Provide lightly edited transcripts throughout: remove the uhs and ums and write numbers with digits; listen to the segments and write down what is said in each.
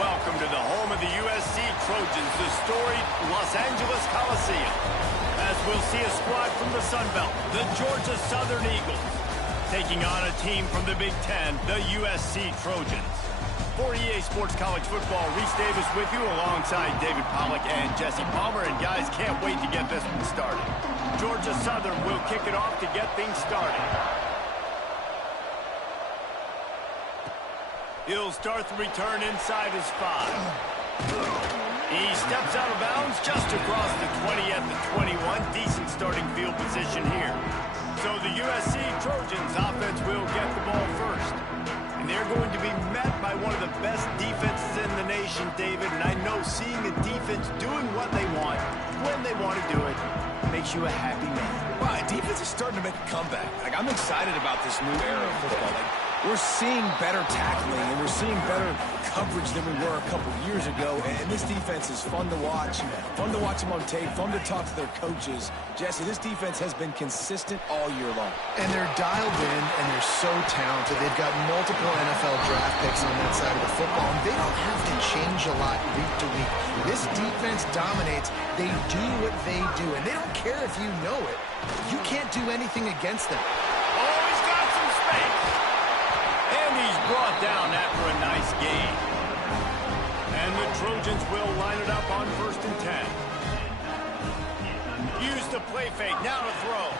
Welcome to the home of the USC Trojans, the storied Los Angeles Coliseum. As we'll see a squad from the Sun Belt, the Georgia Southern Eagles, taking on a team from the Big Ten, the USC Trojans. For EA Sports College Football, Reese Davis with you alongside David Pollack and Jesse Palmer. And guys, can't wait to get this one started. Georgia Southern will kick it off to get things started. He'll start the return inside his 5. He steps out of bounds just across the 20 at the 21. Decent starting field position here. So the USC Trojans offense will get the ball first. And they're going to be met by one of the best defenses in the nation, David. And I know seeing a defense doing what they want, when they want to do it, makes you a happy man. Wow, defense is starting to make a comeback. I'm excited about this new era of football. We're seeing better tackling, and we're seeing better coverage than we were a couple years ago. And this defense is fun to watch them on tape, fun to talk to their coaches. Jesse, this defense has been consistent all year long. And they're dialed in, and they're so talented. They've got multiple NFL draft picks on that side of the football, and they don't have to change a lot week to week. This defense dominates. They do what they do, and they don't care if you know it. You can't do anything against them. Oh, he's got some space. And he's brought down after a nice gain. And the Trojans will line it up on 1st and 10. Use the play fake, now to throw.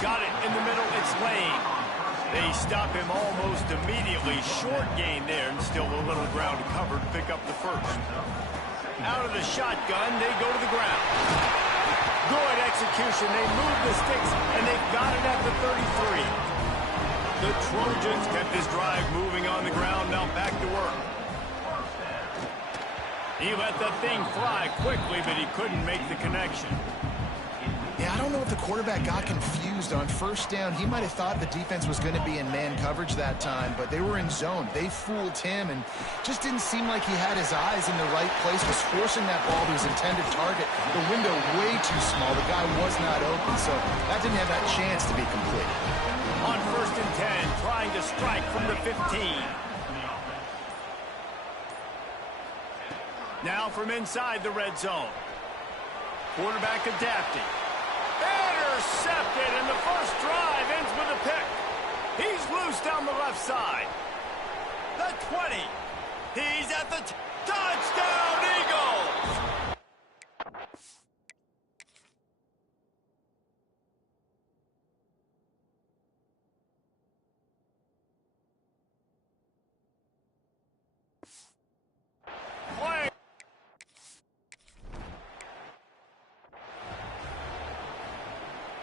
Got it in the middle, it's Lane. They stop him almost immediately. Short gain there, and still a little ground to cover to pick up the first. Out of the shotgun, they go to the ground. Good execution, they move the sticks, and they've got it at the 33. The Trojans kept his drive moving on the ground, now back to work. He let the thing fly quickly, but he couldn't make the connection. Yeah, I don't know if the quarterback got confused on 1st down. He might have thought the defense was going to be in man coverage that time, but they were in zone. They fooled him, and just didn't seem like he had his eyes in the right place, was forcing that ball to his intended target. The window way too small. The guy was not open, so that didn't have that chance to be complete. On 1st and 10, trying to strike from the 15. Now from inside the red zone. Quarterback adapting. Intercepted, and the first drive ends with a pick. He's loose down the left side. The 20. He's at the touchdown, Eagles!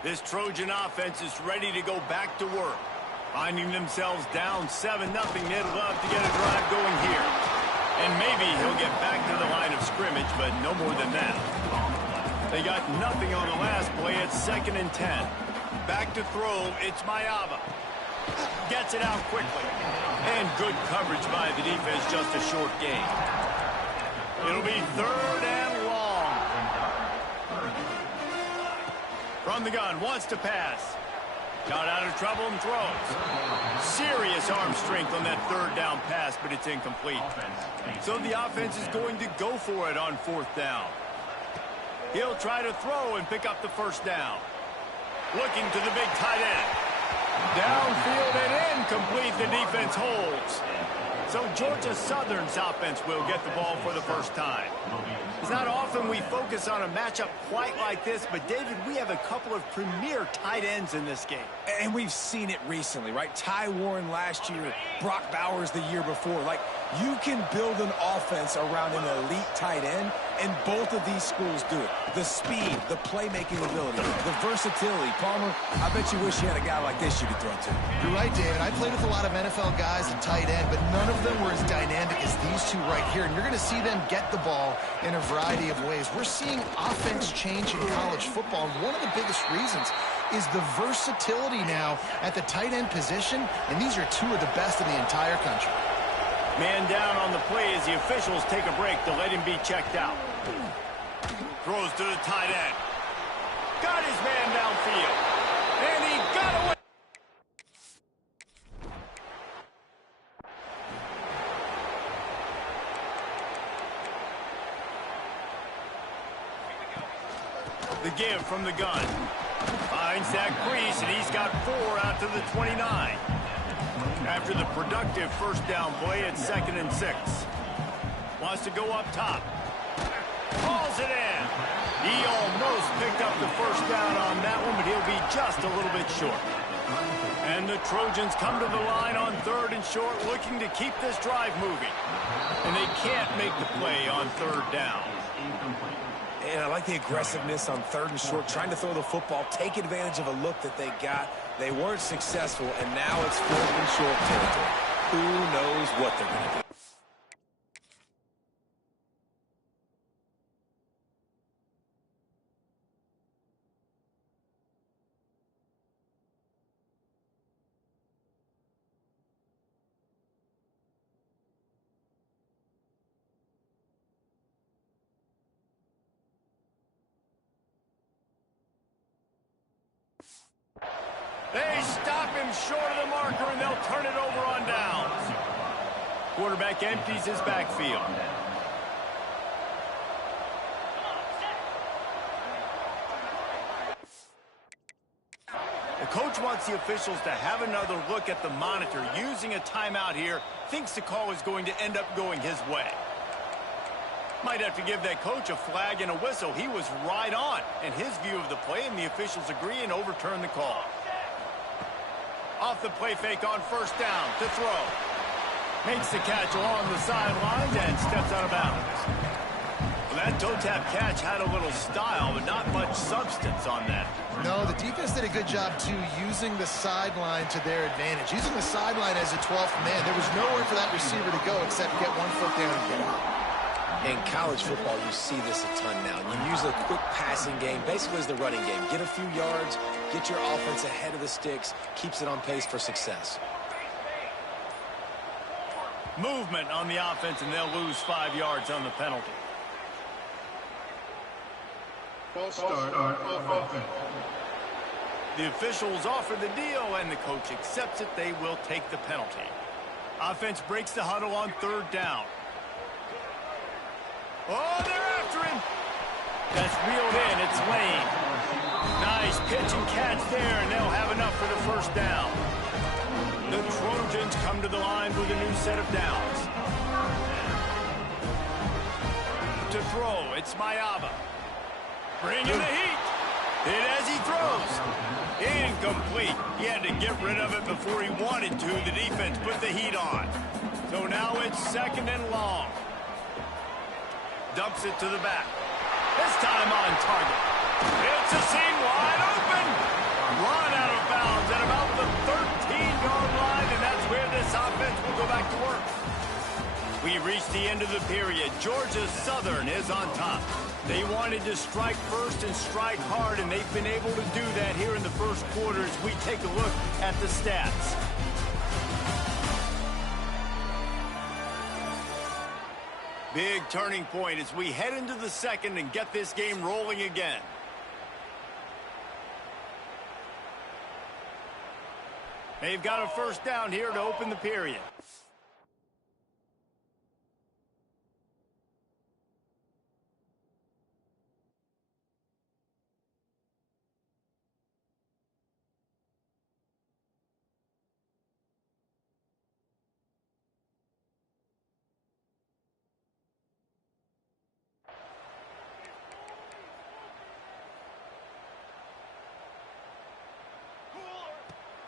This Trojan offense is ready to go back to work. Finding themselves down 7-0, they'd love to get a drive going here. And maybe he'll get back to the line of scrimmage, but no more than that. They got nothing on the last play. It's 2nd and 10. Back to throw, it's Mayava. Gets it out quickly. And good coverage by the defense, just a short gain. It'll be 3rd and long. From the gun, wants to pass. Got out of trouble and throws. Serious arm strength on that 3rd down pass, but it's incomplete. So the offense is going to go for it on 4th down. He'll try to throw and pick up the 1st down. Looking to the big tight end. Downfield and incomplete, the defense holds. So Georgia Southern's offense will get the ball for the first time. It's not often we focus on a matchup quite like this, but David, we have a couple of premier tight ends in this game. And we've seen it recently, right? Ty Warren last year, Brock Bowers the year before. You can build an offense around an elite tight end, and both of these schools do it. The speed, the playmaking ability, the versatility. Palmer, I bet you wish you had a guy like this you could throw to. You're right, David. I played with a lot of NFL guys at tight end, but none of them were as dynamic as these two right here. And you're going to see them get the ball in a variety of ways. We're seeing offense change in college football, and one of the biggest reasons is the versatility now at the tight end position, and these are two of the best in the entire country. Man down on the play as the officials take a break to let him be checked out. Throws to the tight end. Got his man downfield. And he got away. The give from the gun. Finds that crease, and he's got 4 out to the 29. After the productive first down play, it's 2nd and 6. Wants to go up top. Hauls it in. He almost picked up the first down on that one, but he'll be just a little bit short. And the Trojans come to the line on 3rd and short, looking to keep this drive moving. And they can't make the play on 3rd down. And I like the aggressiveness on 3rd and short, trying to throw the football, take advantage of a look that they got. They weren't successful, and now it's 4th and short territory. Who knows what they're going to do? They stop him short of the marker, and they'll turn it over on downs. Quarterback empties his backfield. The coach wants the officials to have another look at the monitor. Using a timeout here, thinks the call is going to end up going his way. Might have to give that coach a flag and a whistle. He was right on in his view of the play, and the officials agree and overturn the call. Off the play fake on 1st down to throw. Makes the catch along the sidelines and steps out of bounds. Well, that toe tap catch had a little style, but not much substance on that. No, the defense did a good job, too, using the sideline to their advantage. Using the sideline as a 12th man. There was nowhere for that receiver to go except get 1 foot down and get out. In college football, you see this a ton now. You use a quick passing game, basically as the running game. Get a few yards, get your offense ahead of the sticks, keeps it on pace for success. Movement on the offense, and they'll lose 5 yards on the penalty. False start on offense. The officials offer the deal, and the coach accepts it. They will take the penalty. Offense breaks the huddle on 3rd down. Oh, they're after him. That's reeled in. It's Lane. Nice pitch and catch there, and they'll have enough for the 1st down. The Trojans come to the line with a new set of downs. To throw, it's Mayaba. Bringing the heat. Hit as he throws. Incomplete. He had to get rid of it before he wanted to. The defense put the heat on. So now it's 2nd and long. Dumps it to the back. This time on target. It's a seam wide open. Run out of bounds at about the 13-yard line, and that's where this offense will go back to work. We reached the end of the period. Georgia Southern is on top. They wanted to strike first and strike hard, and they've been able to do that here in the first quarter as we take a look at the stats. Big turning point as we head into the 2nd and get this game rolling again. They've got a 1st down here to open the period.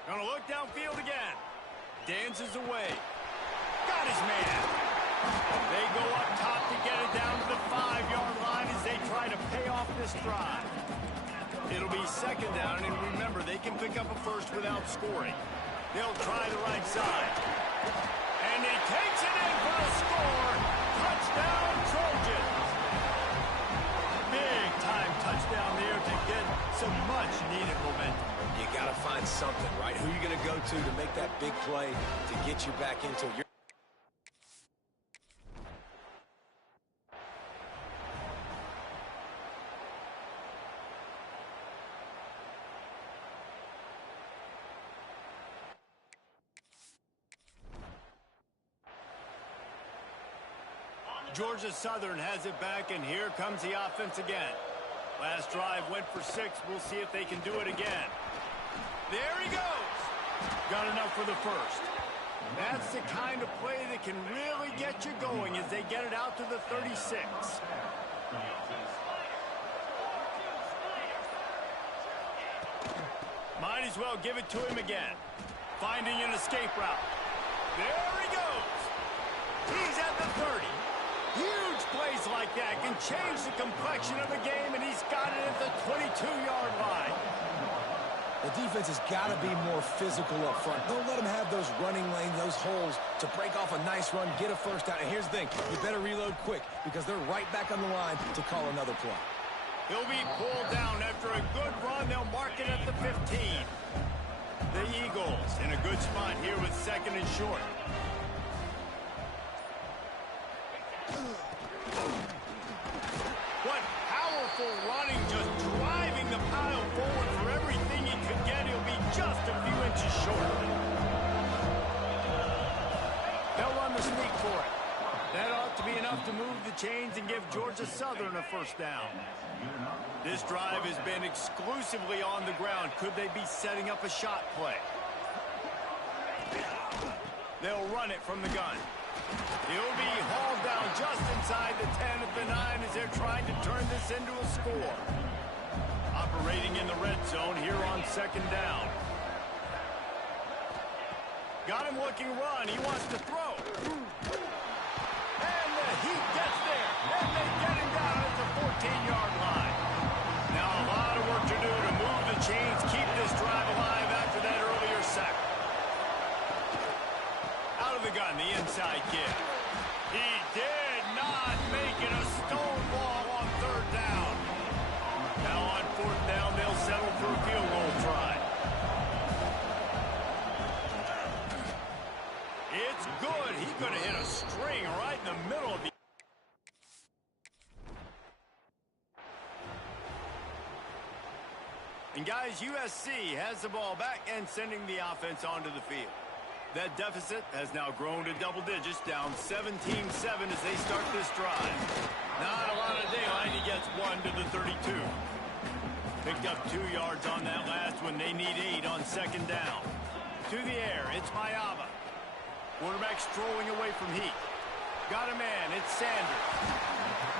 Gonna look downfield again. Dances away. Got his man. They go up top to get it down to the 5-yard line as they try to pay off this drive. It'll be 2nd down, and remember, they can pick up a first without scoring. They'll try the right side. And he takes it in for the score. Touchdown, Trojans. Big time touchdown there to get some much-needed momentum. You got to find something, right? Who are you going to go to make that big play to get you back into it? Georgia Southern has it back, and here comes the offense again. Last drive went for 6. We'll see if they can do it again. There he goes. Got enough for the first. That's the kind of play that can really get you going as they get it out to the 36. Might as well give it to him again. Finding an escape route. There he goes. He's at the 30. Huge plays like that can change the complexion of a game, and he's got it at the 22-yard line. The defense has got to be more physical up front. Don't let them have those running lanes, those holes to break off a nice run, get a first down. And here's the thing, you better reload quick because they're right back on the line to call another play. He'll be pulled down after a good run. They'll mark it at the 15. The Eagles in a good spot here with 2nd and short. What powerful running, just driving the pile forward for everything he could get. He'll be just a few inches short. They'll run the sneak for it. That ought to be enough to move the chains and give Georgia Southern a first down. This drive has been exclusively on the ground. Could they be setting up a shot play? They'll run it from the gun. He'll be hauled down just inside the 10 at the 9 as they're trying to turn this into a score. Operating in the red zone here on 2nd down. Got him looking run. He wants to throw. And the heat gets there. And they get him down at the 14-yard line. Now a lot of work to do to move the chains, keep this drive alive after that earlier sack. Out of the gun, the inside kick. He did not make it a stone wall on 3rd down. Now on 4th down, they'll settle for a field goal try. It's good. He's going to hit a string right in the middle of the... And guys, USC has the ball back and sending the offense onto the field. That deficit has now grown to double digits, down 17-7 as they start this drive. Not a lot of daylight. He gets 1 to the 32. Picked up 2 yards on that last one. They need 8 on 2nd down. To the air, it's Mayava. Quarterback strolling away from Heat. Got a man, it's Sanders.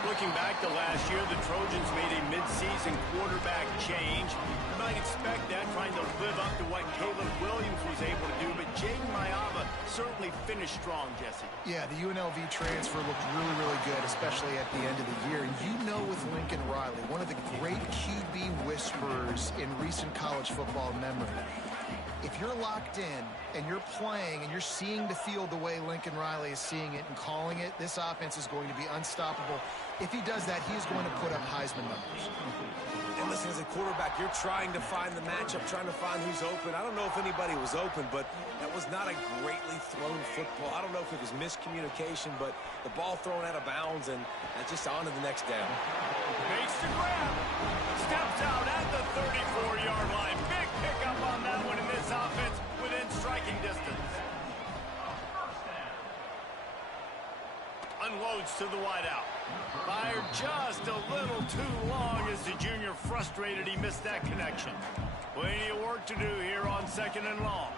Looking back to last year, the Trojans made a midseason quarterback change. You might expect that, trying to live up to what Caleb Williams was able to do, but Jaden Mayava certainly finished strong, Jesse. Yeah, the UNLV transfer looked really, really good, especially at the end of the year. You know, with Lincoln Riley, one of the great QB whisperers in recent college football memory. If you're locked in and you're playing and you're seeing the field the way Lincoln Riley is seeing it and calling it, this offense is going to be unstoppable. If he does that, he's going to put up Heisman numbers. And listen, as a quarterback, you're trying to find the matchup, trying to find who's open. I don't know if anybody was open, but that was not a greatly thrown football. I don't know if it was miscommunication, but the ball thrown out of bounds and just on to the next down. Makes the grab. Steps out at the 34-yard line. Big pickup on that one in this offense within striking distance. Unloads to the wideout. Fired just a little too long as the junior frustrated he missed that connection. Plenty of work to do here on 2nd and long.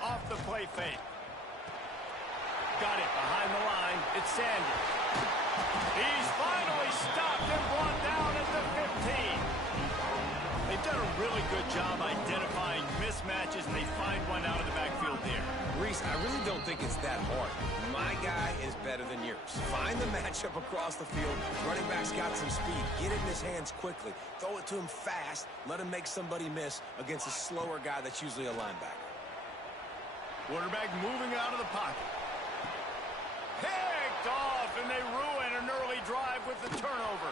Off the play fake. Got it behind the line. It's Sanders. He's finally stopped and brought down at the 15. They've done a really good job identifying mismatches, and they find one out of the backfield there. Reese, I really don't think it's that hard. My guy is better than yours. Find the matchup across the field. Running back's got some speed. Get it in his hands quickly. Throw it to him fast. Let him make somebody miss against a slower guy that's usually a linebacker. Quarterback moving out of the pocket. Picked off, and they ruin an early drive with the turnover.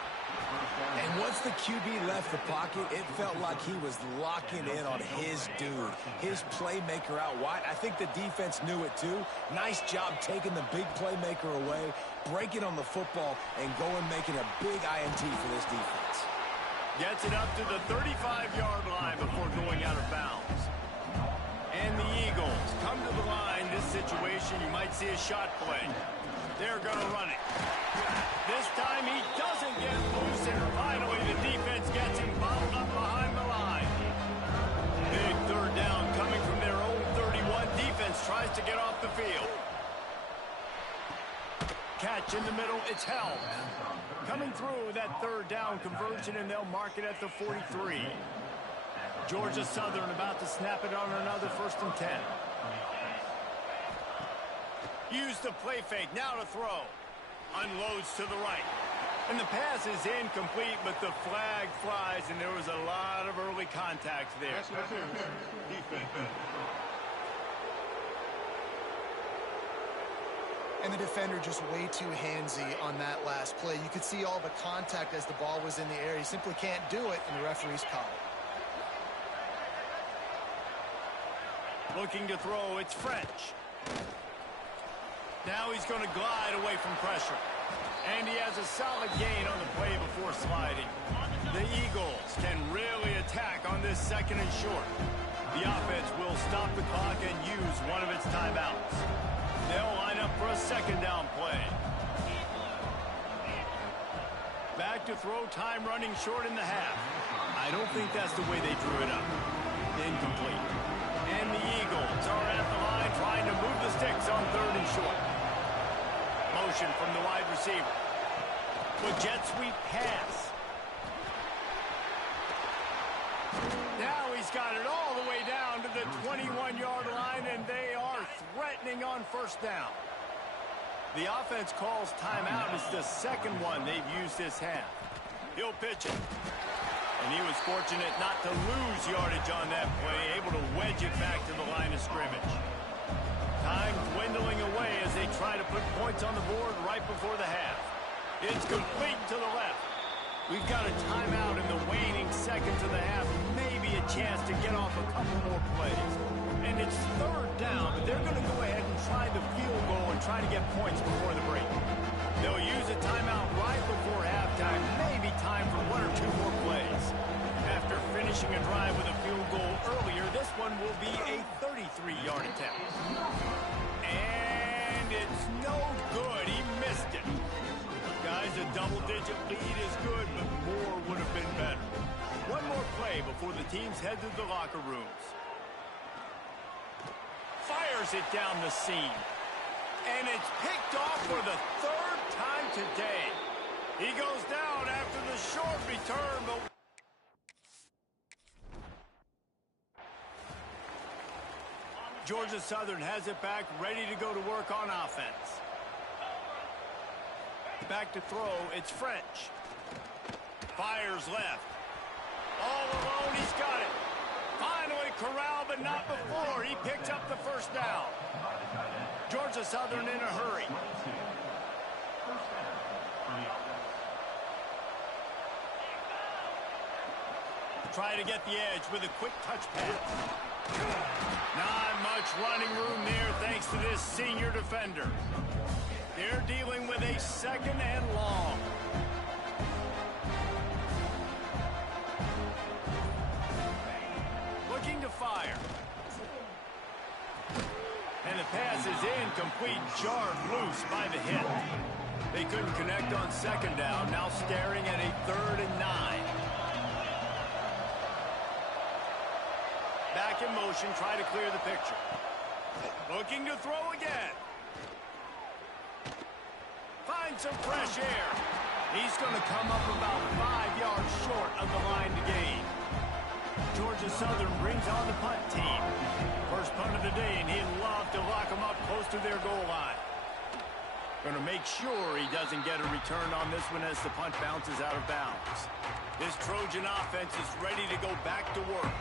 And once the QB left the pocket, it felt like he was locking in on his dude, his playmaker out wide. I think the defense knew it too. Nice job taking the big playmaker away, breaking on the football, and going making a big INT for this defense. Gets it up to the 35-yard line before going out of bounds. And the Eagles come to the line. This situation formation, you might see a shot play. They're going to run it. This time he doesn't get loose, and finally the defense gets him bottled up behind the line. Big third down coming from their own 31. Defense tries to get off the field. Catch in the middle, it's held. Coming through that third down conversion, and they'll mark it at the 43. Georgia Southern about to snap it on another 1st and 10. Use the play fake, now to throw. Unloads to the right. And the pass is incomplete, but the flag flies, and there was a lot of early contact there. Defense. And the defender just way too handsy on that last play. You could see all the contact as the ball was in the air. He simply can't do it, and the referee's caught it. Looking to throw, it's French. Now he's going to glide away from pressure. And he has a solid gain on the play before sliding. The Eagles can really attack on this 2nd and short. The offense will stop the clock and use one of its timeouts. They'll line up for a 2nd down play. Back to throw, time running short in the half. I don't think that's the way they drew it up. Incomplete. And the Eagles are at the line trying to move the sticks on 3rd and short. Motion from the wide receiver. With jet sweep pass. Now he's got it all the way down to the 21-yard line, and they are threatening on 1st down. The offense calls timeout. It's the 2nd one they've used this half. He'll pitch it. And he was fortunate not to lose yardage on that play, able to wedge it back to the line of scrimmage. Time dwindling away as they try to put points on the board right before the half. It's complete to the left. We've got a timeout in the waning seconds of the half. Maybe a chance to get off a couple more plays. And it's 3rd down, but they're going to go ahead and try the field goal and try to get points before the break. They'll use a timeout right before halftime. Maybe time for 1 or 2 more plays. After finishing a drive with a field goal earlier, this one will be a 33-yard attempt. And it's no good. He missed it. Guys, a double-digit lead is good, but more would have been better. One more play before the teams head to the locker rooms. Fires it down the seam. And it's picked off for the 3rd time today. He goes down after the short return, but Georgia Southern has it back, ready to go to work on offense. Back to throw, it's French. Fires left. All alone, he's got it. Finally corralled, but not before. He picks up the 1st down. Georgia Southern in a hurry. Try to get the edge with a quick touch pass. Not much running room there thanks to this senior defender. They're dealing with a 2nd and long. Looking to fire. And the pass is incomplete, jarred loose by the hit. They couldn't connect on 2nd down, now staring at a 3rd and 9. Back in motion, try to clear the picture. Looking to throw again. Find some fresh air. He's going to come up about 5 yards short of the line to gain. Georgia Southern brings on the punt team. First punt of the day, and he'd love to lock them up close to their goal line. Going to make sure he doesn't get a return on this one as the punt bounces out of bounds. This Trojan offense is ready to go back to work.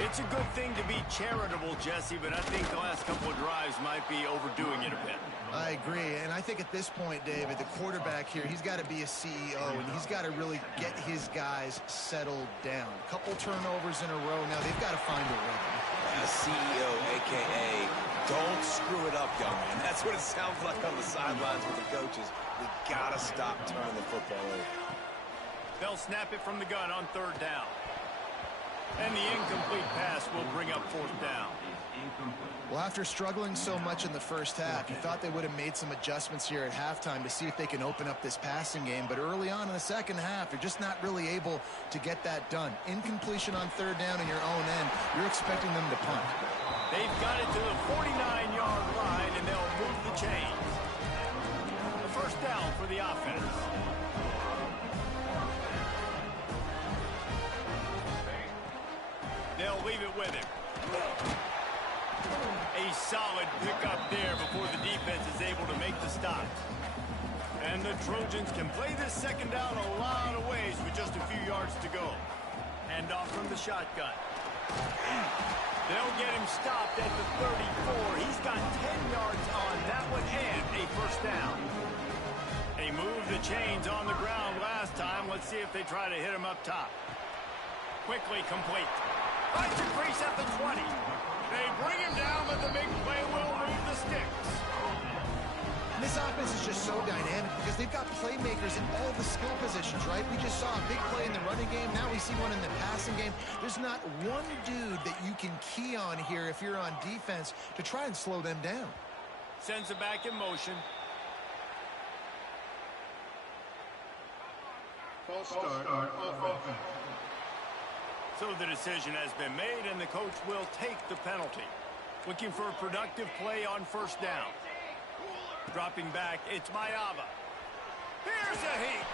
It's a good thing to be charitable, Jesse, but I think the last couple of drives might be overdoing it a bit. I agree, and I think at this point, David, the quarterback here, he's got to be a CEO, and he's got to really get his guys settled down. A couple turnovers in a row. Now they've got to find a rhythm. A CEO, a.k.a. don't screw it up, young man. That's what it sounds like on the sidelines with the coaches. We got to stop turning the football over. They'll snap it from the gun on 3rd down. And the incomplete pass will bring up 4th down. Well, After struggling so much in the first half, you thought they would have made some adjustments here at halftime to see if they can open up this passing game. But early on in the second half, you're just not really able to get that done. Incompletion on third down in your own end, you're expecting them to punt. They've got it to the 49-yard line, and they'll move the chains. The first down for the offense. They'll leave it with him. A solid pickup there before the defense is able to make the stop. And the Trojans can play this second down a lot of ways with just a few yards to go. Hand off from the shotgun. They'll get him stopped at the 34. He's got 10 yards on that one and a first down. They moved the chains on the ground last time. Let's see if they try to hit him up top. Quickly complete. Finds a crease at the 20. They bring him down, but the big play will move the sticks. This offense is just so dynamic because they've got playmakers in all the skill positions, right? We just saw a big play in the running game. Now we see one in the passing game. There's not one dude that you can key on here if you're on defense to try and slow them down. Sends it back in motion. False start offense. So the decision has been made, and the coach will take the penalty. Looking for a productive play on first down. Dropping back, it's Mayava. Here's a heat.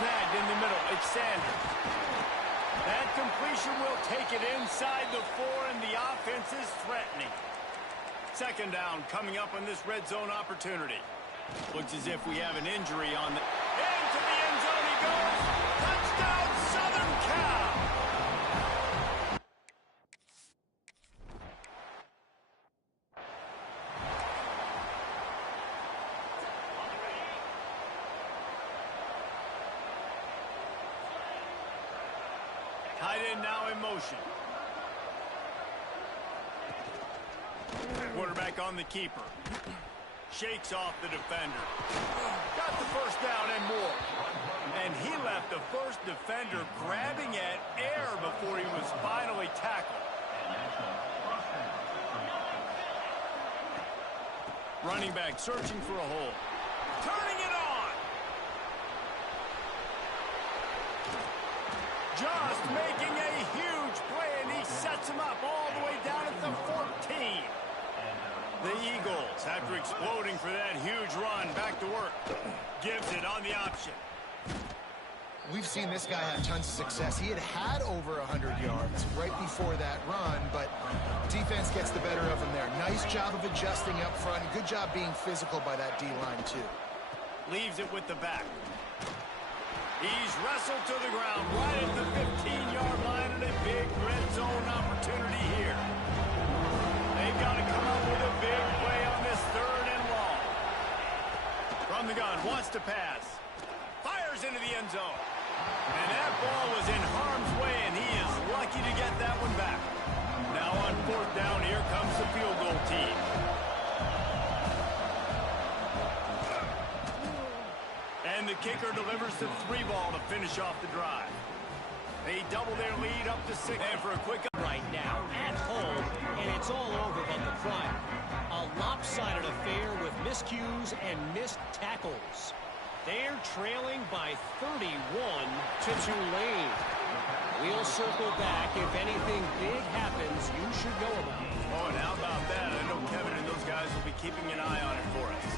Snagged in the middle, it's Sanders. That completion will take it inside the 4, and the offense is threatening. Second down coming up on this red zone opportunity. Looks as if we have an injury on the... Into the end zone he goes. Touchdown, Southern Cal. Tight end now in motion. Quarterback on the keeper. Shakes off the defender. Got the first down and more. And he left the first defender grabbing at air before he was finally tackled. Running back searching for a hole. Turning it on. Just making a huge play, and he sets him up all the way down at the 14. The Eagles, after exploding for that huge run, back to work. Gives it on the option. We've seen this guy have tons of success. He had over 100 yards right before that run, but defense gets the better of him there. Nice job of adjusting up front. Good job being physical by that D-line, too. Leaves it with the back. He's wrestled to the ground right at the 15-yard line, and a big red zone opportunity here. They've got to come up with a big play on this third and long. From the gun, wants to pass. Fires into the end zone. And that ball was in harm's way, and he is lucky to get that one back. Now on fourth down, here comes the field goal team. And the kicker delivers the 3 ball to finish off the drive. They double their lead up to 6. And for a quick... Right now, at home, and it's all over but the prior. A lopsided affair with miscues and missed tackles. They're trailing by 31 to Tulane. We'll circle back. If anything big happens, you should know about it. Oh, and how about that? I know Kevin and those guys will be keeping an eye on it for us.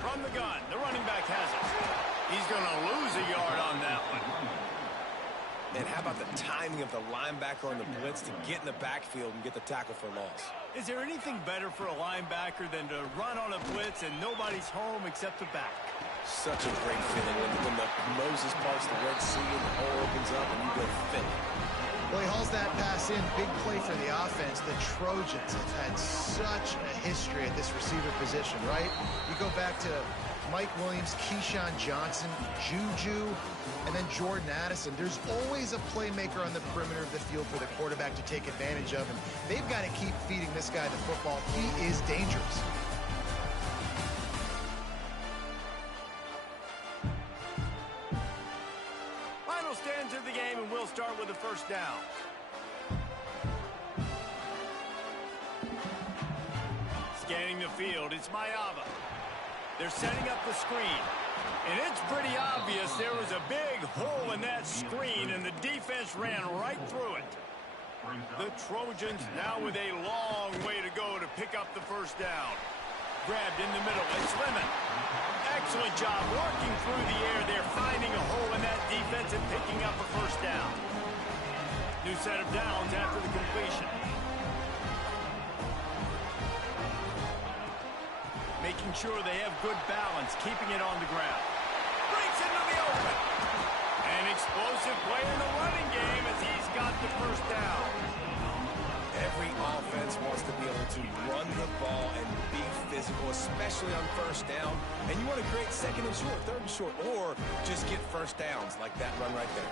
From the gun, the running back has it. He's going to lose a yard on that one. And how about the timing of the linebacker on the blitz to get in the backfield and get the tackle for loss? Is there anything better for a linebacker than to run on a blitz and nobody's home except the back? Such a great feeling when the Moses parts the Red Sea and the hole opens up and you go fit. Well, he hauls that pass in. Big play for the offense. The Trojans have had such a history at this receiver position, right? You go back to Mike Williams, Keyshawn Johnson, Juju, and then Jordan Addison. There's always a playmaker on the perimeter of the field for the quarterback to take advantage of, and they've got to keep feeding this guy the football. He is dangerous. Final stands of the game, and we'll start with the first down. the field. It's Maiava. They're setting up the screen. And it's pretty obvious there was a big hole in that screen, and the defense ran right through it. The Trojans now with a long way to go to pick up the first down. Grabbed in the middle. It's Lemon. Excellent job working through the air there, finding a hole in that defense and picking up a first down. New set of downs after the completion. Making sure they have good balance, keeping it on the ground. Breaks into the open. An explosive play in the running game as he's got the first down. Every offense wants to be able to run the ball and be physical, especially on first down. And you want to create second and short, third and short, or just get first downs like that run right there.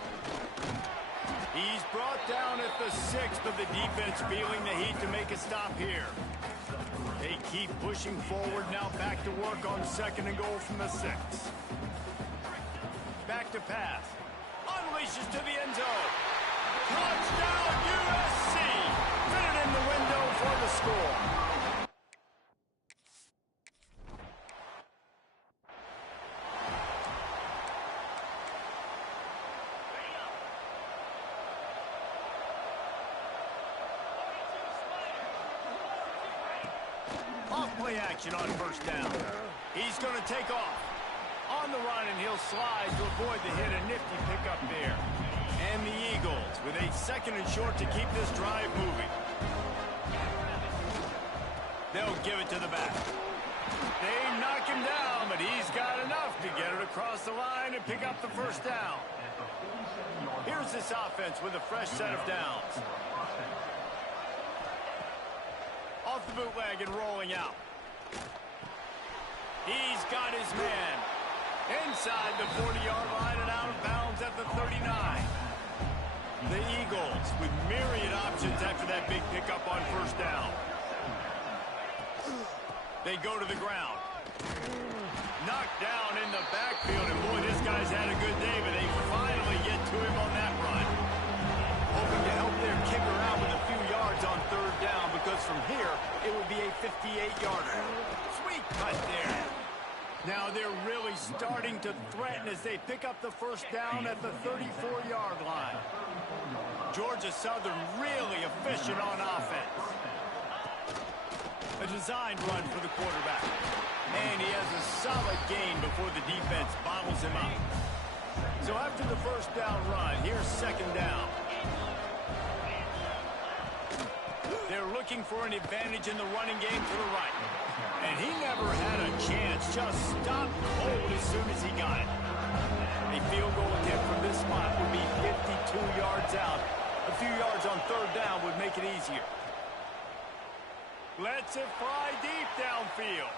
He's brought down at the 6th, but the defense feeling the heat to make a stop here. They keep pushing forward now, back to work on 2nd and goal from the 6. Back to pass. Unleashes to the end zone. Touchdown USC! Fit it in the window for the score. Off-play action on first down. He's going to take off. On the run, and he'll slide to avoid the hit. A nifty pickup there. And the Eagles with a 2nd and short to keep this drive moving. They'll give it to the back. They knock him down, but he's got enough to get it across the line and pick up the first down. Here's this offense with a fresh set of downs. Off the bootleg and rolling out. He's got his man inside the 40-yard line and out of bounds at the 39. The Eagles with myriad options after that big pickup on first down. They go to the ground. Knocked down in the backfield, and boy, this guy's had a good day, but they finally get to him on that run. Hoping to help their kicker out with a few yards on 3rd down, because from here, it would be a 58-yarder. Sweet cut there. Now they're really starting to threaten as they pick up the first down at the 34-yard line. Georgia Southern really efficient on offense. A designed run for the quarterback. And he has a solid gain before the defense bottles him up. So after the first down run, here's 2nd down. They're looking for an advantage in the running game to the right. And he never had a chance, just stopped cold as soon as he got it. A field goal attempt from this spot would be 52 yards out. A few yards on 3rd down would make it easier. Lets it fly deep downfield.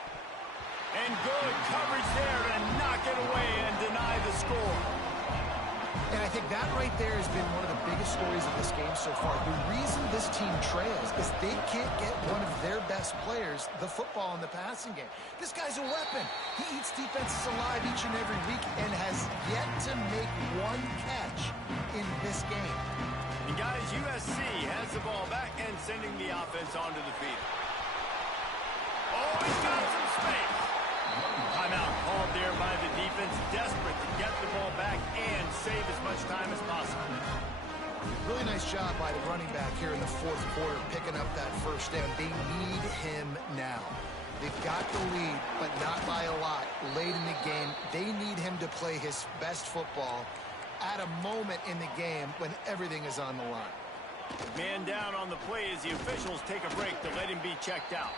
And good coverage there to knock it away and deny the score. And I think that right there has been one of the biggest stories of this game so far. The reason this team trails is they can't get one of their best players the football in the passing game. This guy's a weapon. He eats defenses alive each and every week and has yet to make one catch in this game. And guys, USC has the ball back and sending the offense onto the field. Oh, he's got some space. Timeout called there by the defense, desperate to get the ball back and save as much time as possible. Really nice job by the running back here in the 4th quarter, picking up that first down. They need him now. They've got the lead, but not by a lot. Late in the game, they need him to play his best football at a moment in the game when everything is on the line. Man down on the play as the officials take a break to let him be checked out.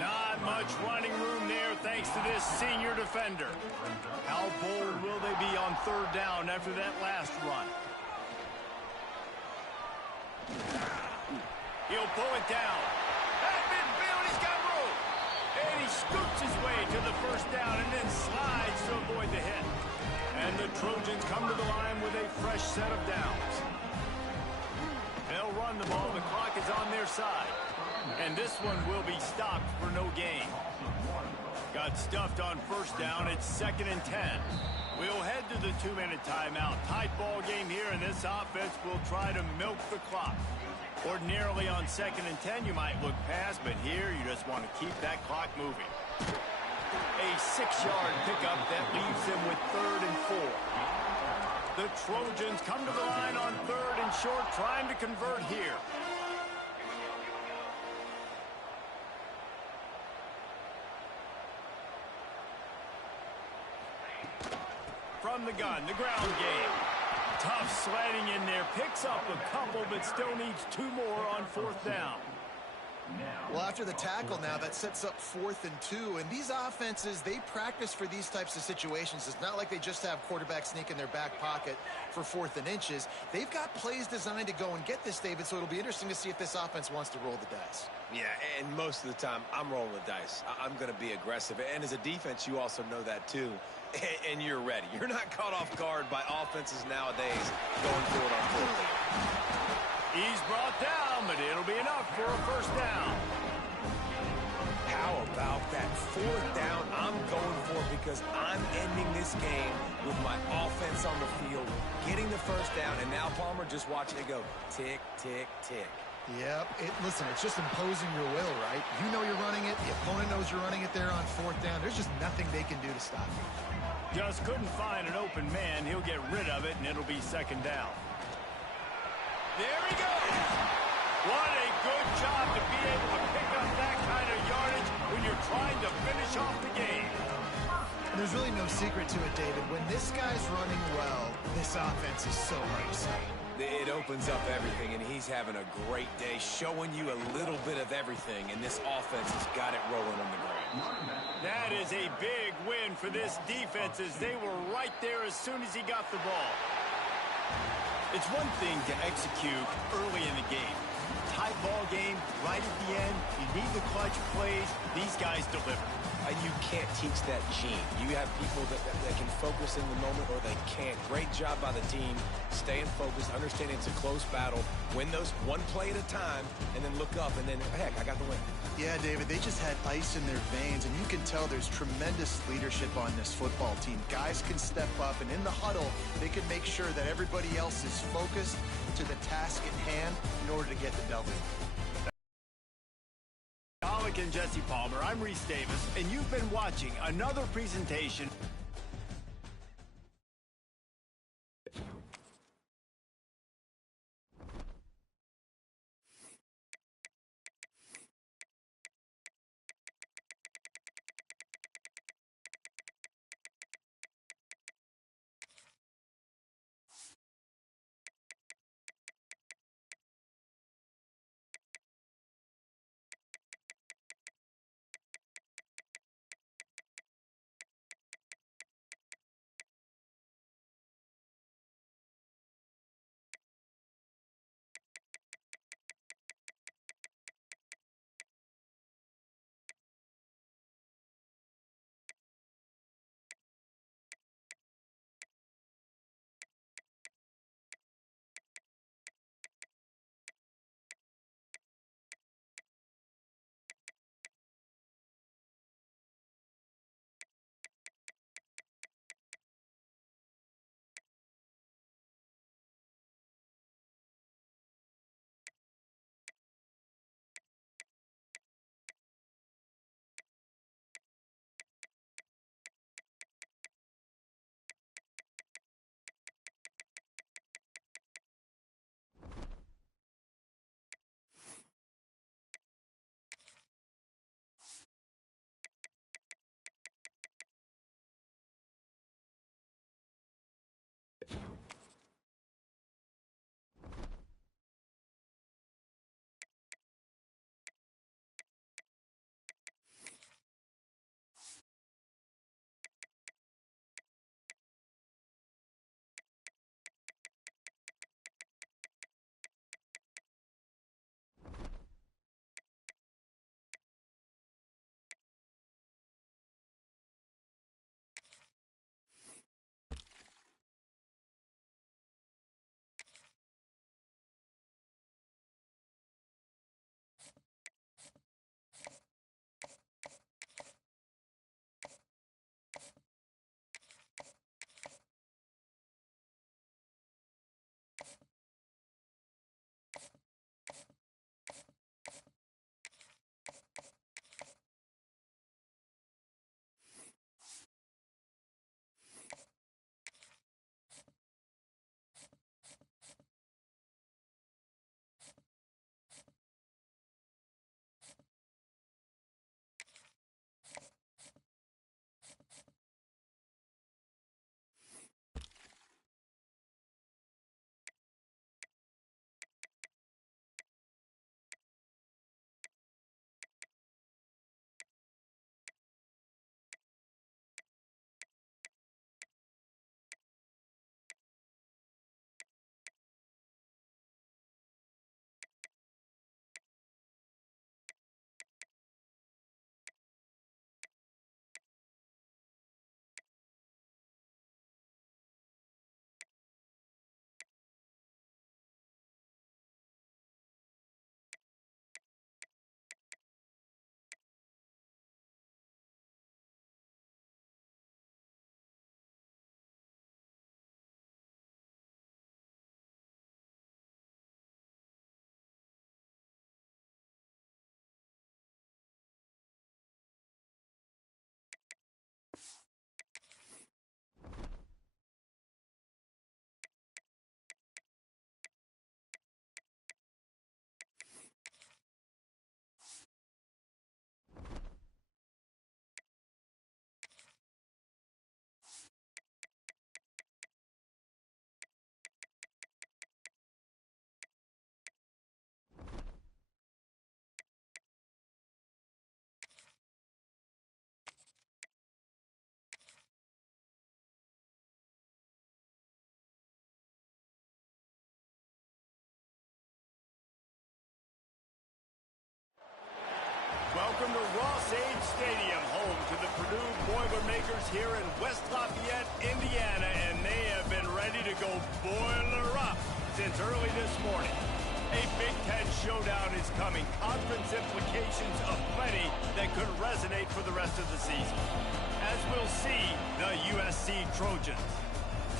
Not much running room there thanks to this senior defender. How bold will they be on 3rd down after that last run? He'll pull it down. At midfield, he's got room. And he scoots his way to the first down and then slides to avoid the hit. And the Trojans come to the line with a fresh set of downs. They'll run the ball. The clock is on their side. And this one will be stopped for no gain. Got stuffed on first down. It's 2nd and 10. We'll head to the 2-minute timeout. Tight ball game here, and this offense will try to milk the clock. Ordinarily on 2nd and 10, you might look past, but here you just want to keep that clock moving. A 6-yard pickup that leaves them with 3rd and 4. The Trojans come to the line on 3rd and short, trying to convert here. From the gun, the ground game. Tough sledding in there, picks up a couple, but still needs 2 more on 4th down. Well, after the tackle now, that sets up 4th and 2. And these offenses, they practice for these types of situations. It's not like they just have quarterbacks sneak in their back pocket for 4th and inches. They've got plays designed to go and get this, David, so it'll be interesting to see if this offense wants to roll the dice. Yeah, and most of the time, I'm rolling the dice. I'm going to be aggressive. And as a defense, you also know that too. And you're ready. You're not caught off guard by offenses nowadays going for it on 4th down. He's brought down, but it'll be enough for a 1st down. How about that 4th down? I'm going for it because I'm ending this game with my offense on the field, getting the 1st down, and now Palmer just watching it go tick, tick, tick. Yep. Listen, it's just imposing your will, right? You know you're running it. The opponent knows you're running it there on 4th down. There's just nothing they can do to stop you. Just couldn't find an open man. He'll get rid of it, and it'll be 2nd down. There he goes. What a good job to be able to pick up that kind of yardage when you're trying to finish off the game. There's really no secret to it, David. When this guy's running well, this offense is so hard to see. It opens up everything, and he's having a great day, showing you a little bit of everything, and this offense has got it rolling on the ground. That is a big win for this defense as they were right there as soon as he got the ball. It's one thing to execute early in the game. Tight ball game, right at the end, you need the clutch plays. These guys deliver. You can't teach that gene. You have people that can focus in the moment or they can't. Great job by the team, staying focused, understanding it's a close battle, win those one play at a time, and then look up, and then, heck, I got the win. Yeah, David, they just had ice in their veins, and you can tell there's tremendous leadership on this football team. Guys can step up, and in the huddle, they can make sure that everybody else is focused to the task at hand in order to get the W. Alec and Jesse Palmer, I'm Reese Davis, and you've been watching another presentation Welcome to Ross-Age Stadium, home to the Purdue Boilermakers here in West Lafayette, Indiana, and they have been ready to go boiler up since early this morning. A Big Ten showdown is coming. Conference implications aplenty that could resonate for the rest of the season. As we'll see, the USC Trojans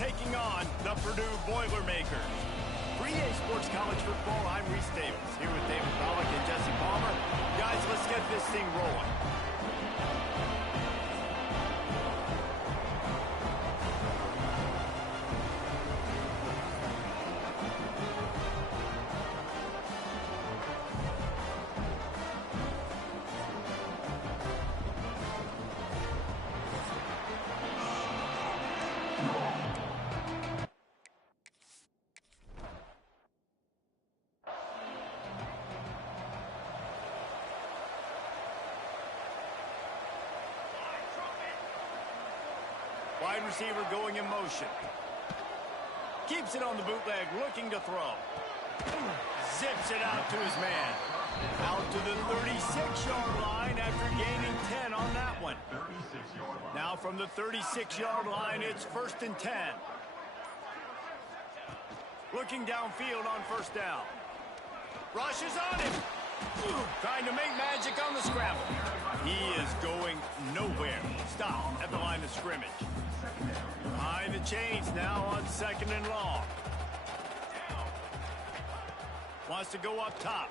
taking on the Purdue Boilermakers. For EA Sports College Football, I'm Reese Davis, here with David Pollack and Jesse Palmer. Guys, let's get this thing rolling. Wide receiver going in motion. Keeps it on the bootleg, looking to throw. Zips it out to his man. Out to the 36-yard line after gaining 10 on that one. Now from the 36-yard line, it's 1st and 10. Looking downfield on first down. Rushes on him. Trying to make magic on the scramble. He is going nowhere. Stop at the line of scrimmage. Behind the chains now on 2nd and long. Wants to go up top.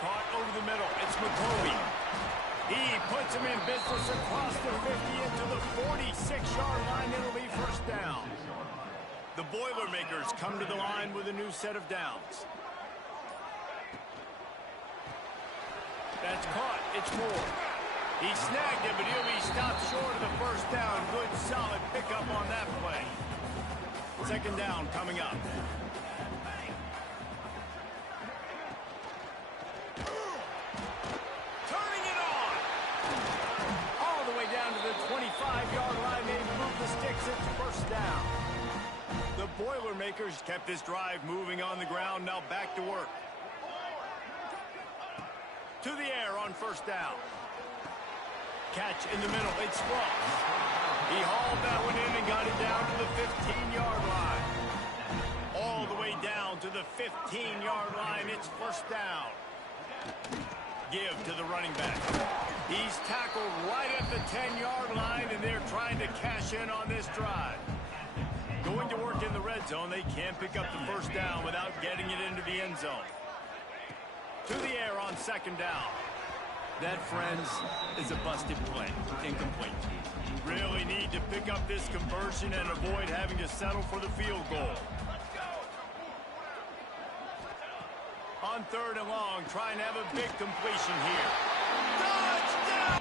Caught over the middle. It's McCovey. He puts him in business across the 50 into the 46-yard line. It'll be 1st down. The Boilermakers come to the line with a new set of downs. That's caught. It's Moore. He snagged it, but he'll be stopped short of the 1st down. Good, solid pickup on that play. 2nd down coming up. Turning it on. All the way down to the 25-yard line. They move the sticks. It's 1st down. The Boilermakers kept this drive moving on the ground. Now back to work. To the air on 1st down. Catch in the middle. It's Ross. He hauled that one in and got it down to the 15-yard line. All the way down to the 15-yard line. It's 1st down. Give to the running back. He's tackled right at the 10-yard line, and they're trying to cash in on this drive. Going to work in the red zone. They can't pick up the 1st down without getting it into the end zone. To the air on 2nd down. That, friends, is a busted play. Incomplete. Really need to pick up this conversion and avoid having to settle for the field goal. On 3rd and long, trying to have a big completion here. Touchdown!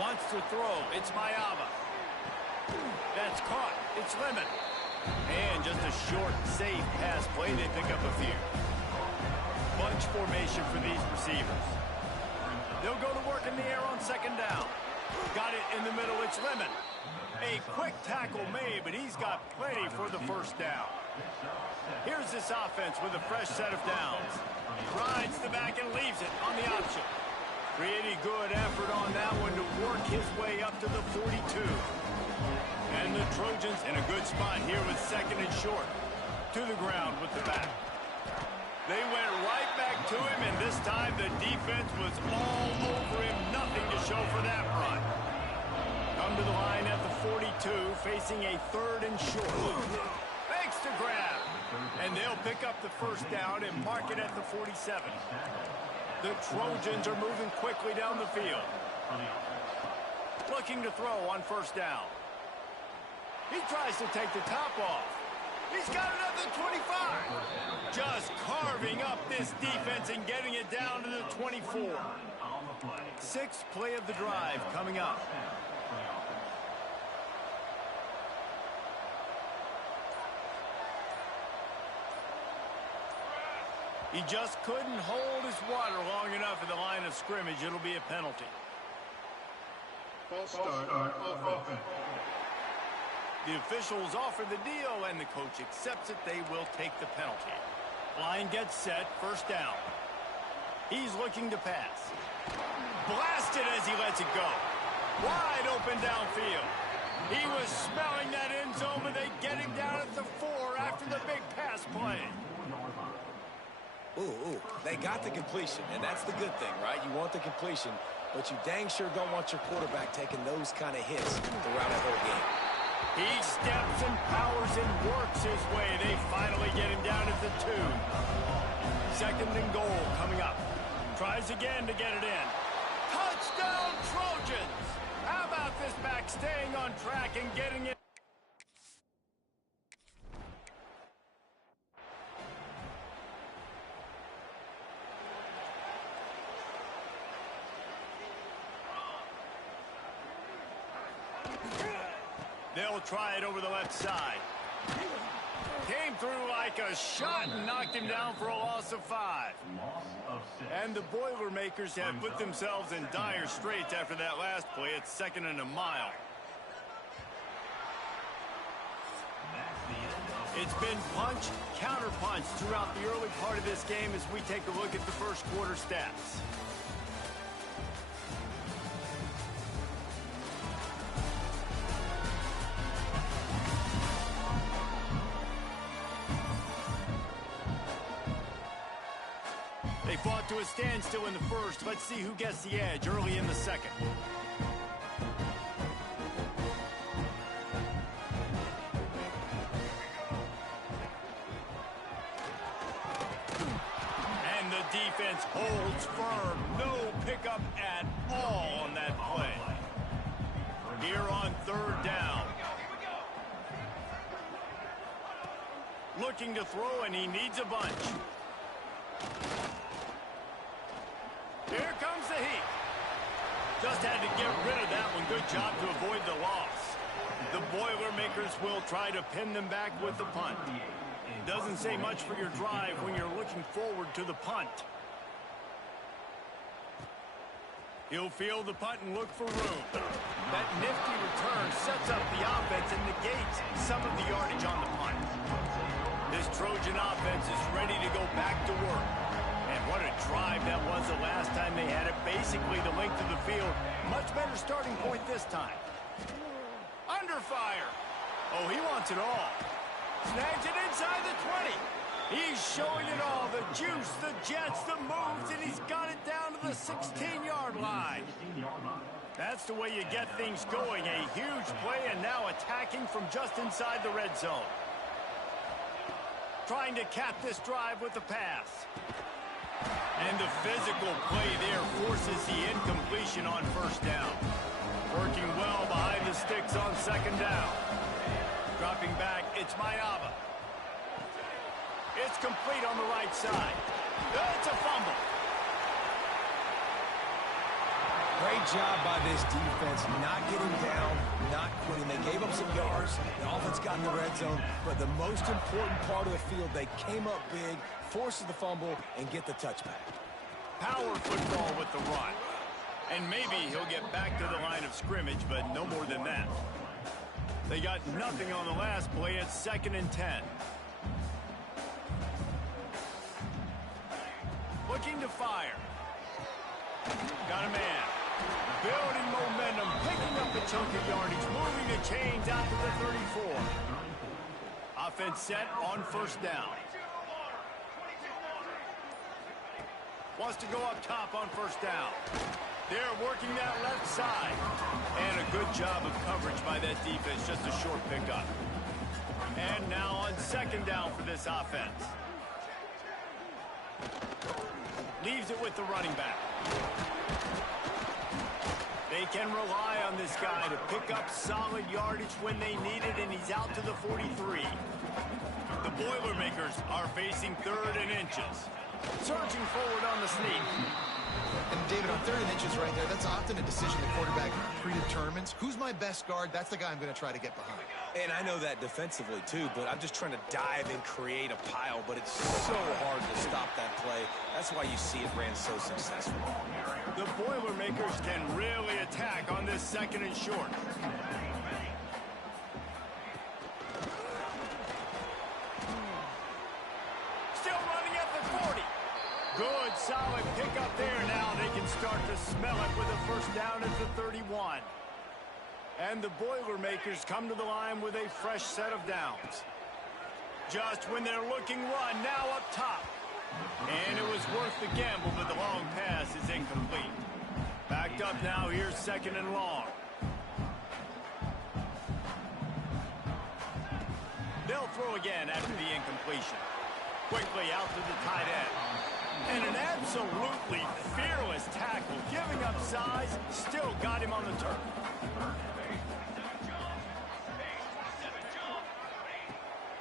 Wants to throw. It's Mayava. That's caught. It's Lemon. And just a short, safe pass play. They pick up a few. Bunch formation for these receivers. They'll go to work in the air on 2nd down. Got it in the middle. It's Lemon. A quick tackle made, but he's got plenty for the 1st down. Here's this offense with a fresh set of downs. Rides the back and leaves it on the option. Pretty good effort on that one to work his way up to the 42. And the Trojans in a good spot here with 2nd and short. To the ground with the back. They went right back to him, and this time the defense was all over him. Nothing to show for that run. Come to the line at the 42, facing a 3rd and short. Thanks to grab. And they'll pick up the 1st down and mark it at the 47. The Trojans are moving quickly down the field. Looking to throw on 1st down. He tries to take the top off. He's got it at the 25. Just carving up this defense and getting it down to the 24. 6th play of the drive coming up. He just couldn't hold his water long enough at the line of scrimmage. It'll be a penalty. False start on offense. The officials offer the deal, and the coach accepts it. They will take the penalty. Line gets set, first down. He's looking to pass. Blasted as he lets it go. Wide open downfield. He was smelling that end zone, but they get him down at the 4 after the big pass play. Ooh, they got the completion, and that's the good thing, right? You want the completion, but you dang sure don't want your quarterback taking those kind of hits throughout a whole game. He steps and powers and works his way. They finally get him down at the 2. Second and goal coming up. Tries again to get it in. Touchdown, Trojans! How about this back staying on track and getting it? They'll try it over the left side. Came through like a shot and knocked him down for a loss of 5. And the Boilermakers have put themselves in dire straits after that last play. It's second and a mile. It's been punch, counter punch throughout the early part of this game as we take a look at the first quarter stats. They fought to a standstill in the first. Let's see who gets the edge early in the second. And the defense holds firm. No pickup at all on that play. Here on third down. Looking to throw, and he needs a bunch. Here comes the heat. Just had to get rid of that one. Good job to avoid the loss. The Boilermakers will try to pin them back with the punt. Doesn't say much for your drive when you're looking forward to the punt. He'll field the punt and look for room. That nifty return sets up the offense and negates some of the yardage on the punt. This Trojan offense is ready to go back to work. And what a drive that was the last time they had it. Basically the length of the field. Much better starting point this time. Under fire. Oh, he wants it all. Snags it inside the 20. He's showing it all. The juice, the jets, the moves, and he's got it down to the 16-yard line. That's the way you get things going. A huge play, and now attacking from just inside the red zone. Trying to cap this drive with the pass. And the physical play there forces the incompletion on first down. Working well behind the sticks on second down. Dropping back, it's Mayaba. It's complete on the right side. It's a fumble. Great job by this defense, not getting down, not quitting. They gave up some yards. The offense got in the red zone. But the most important part of the field, they came up big, forces the fumble, and get the touchback. Power football with the run. And maybe he'll get back to the line of scrimmage, but no more than that. They got nothing on the last play. It's 2nd and 10. Looking to fire. Got a man. Building momentum, picking up a chunk of yardage, moving the chains out to the 34. Offense set on first down. Wants to go up top on first down. They're working that left side. And a good job of coverage by that defense, just a short pickup. And now on second down for this offense. Leaves it with the running back. They can rely on this guy to pick up solid yardage when they need it, and he's out to the 43. The Boilermakers are facing 3rd and inches. Surging forward on the sneak. And David, on 3rd and inches right there, that's often a decision the quarterback predetermines. Who's my best guard? That's the guy I'm going to try to get behind. And I know that defensively, too, but I'm just trying to dive and create a pile, but it's so hard to stop that play. That's why you see it ran so successful. The Boilermakers can really attack on this 2nd and short. Good, solid pickup there. Now they can start to smell it with a first down at the 31. And the Boilermakers come to the line with a fresh set of downs. Just when they're looking run, now up top. And it was worth the gamble, but the long pass is incomplete. Backed up now, here's second and long. They'll throw again after the incompletion. Quickly out to the tight end. And an absolutely fearless tackle, giving up size, still got him on the turf.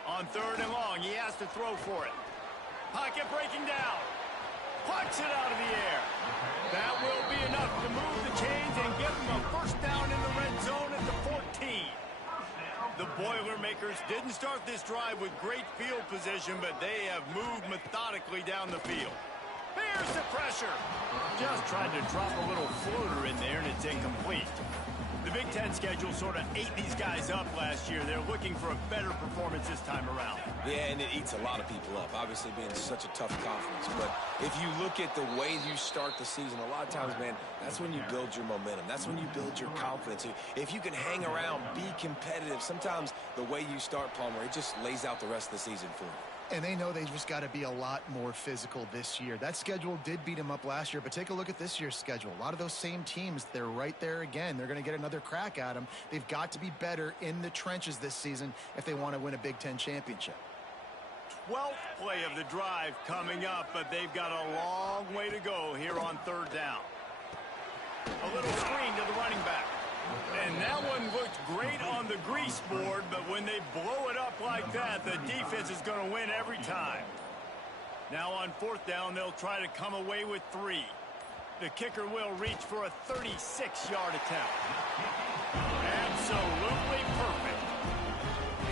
On third and long, he has to throw for it. Pocket breaking down. Plucks it out of the air. That will be enough to move the chains and give him a first down in the red zone at the 14. The Boilermakers didn't start this drive with great field position, but they have moved methodically down the field. Here's the pressure. Just tried to drop a little floater in there, and it's incomplete. The Big Ten schedule sort of ate these guys up last year. They're looking for a better performance this time around. Yeah, and it eats a lot of people up, obviously being such a tough conference. But if you look at the way you start the season, a lot of times, man, that's when you build your momentum. That's when you build your confidence. If you can hang around, be competitive, sometimes the way you start, Palmer, it just lays out the rest of the season for you. And they know they just got to be a lot more physical this year. That schedule did beat them up last year, but take a look at this year's schedule. A lot of those same teams, they're right there again. They're going to get another crack at them. They've got to be better in the trenches this season if they want to win a Big Ten championship. 12th play of the drive coming up, but they've got a long way to go here on third down. A little screen to the running back. And that one looked great on the grease board, but when they blow it up like that, the defense is going to win every time. Now on fourth down, they'll try to come away with 3. The kicker will reach for a 36-yard attempt. Absolutely perfect.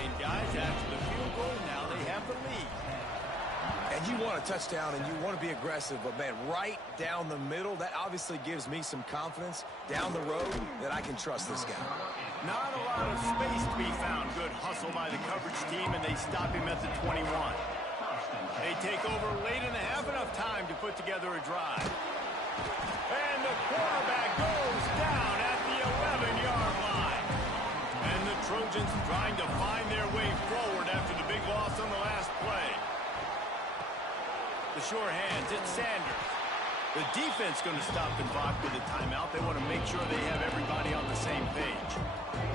And guys, after the field goal, now they have the lead. And you want a touchdown and you want to be aggressive, but, man, right down the middle, that obviously gives me some confidence down the road that I can trust this guy. Not a lot of space to be found. Good hustle by the coverage team, and they stop him at the 21. They take over late in the half, enough time to put together a drive. And the quarterback goes down at the 11-yard line. And the Trojans trying to find their way forward after the big loss on the last play. The sure hands, it's Sanders. The defense going to stop the clock with a timeout. They want to make sure they have everybody on the same page.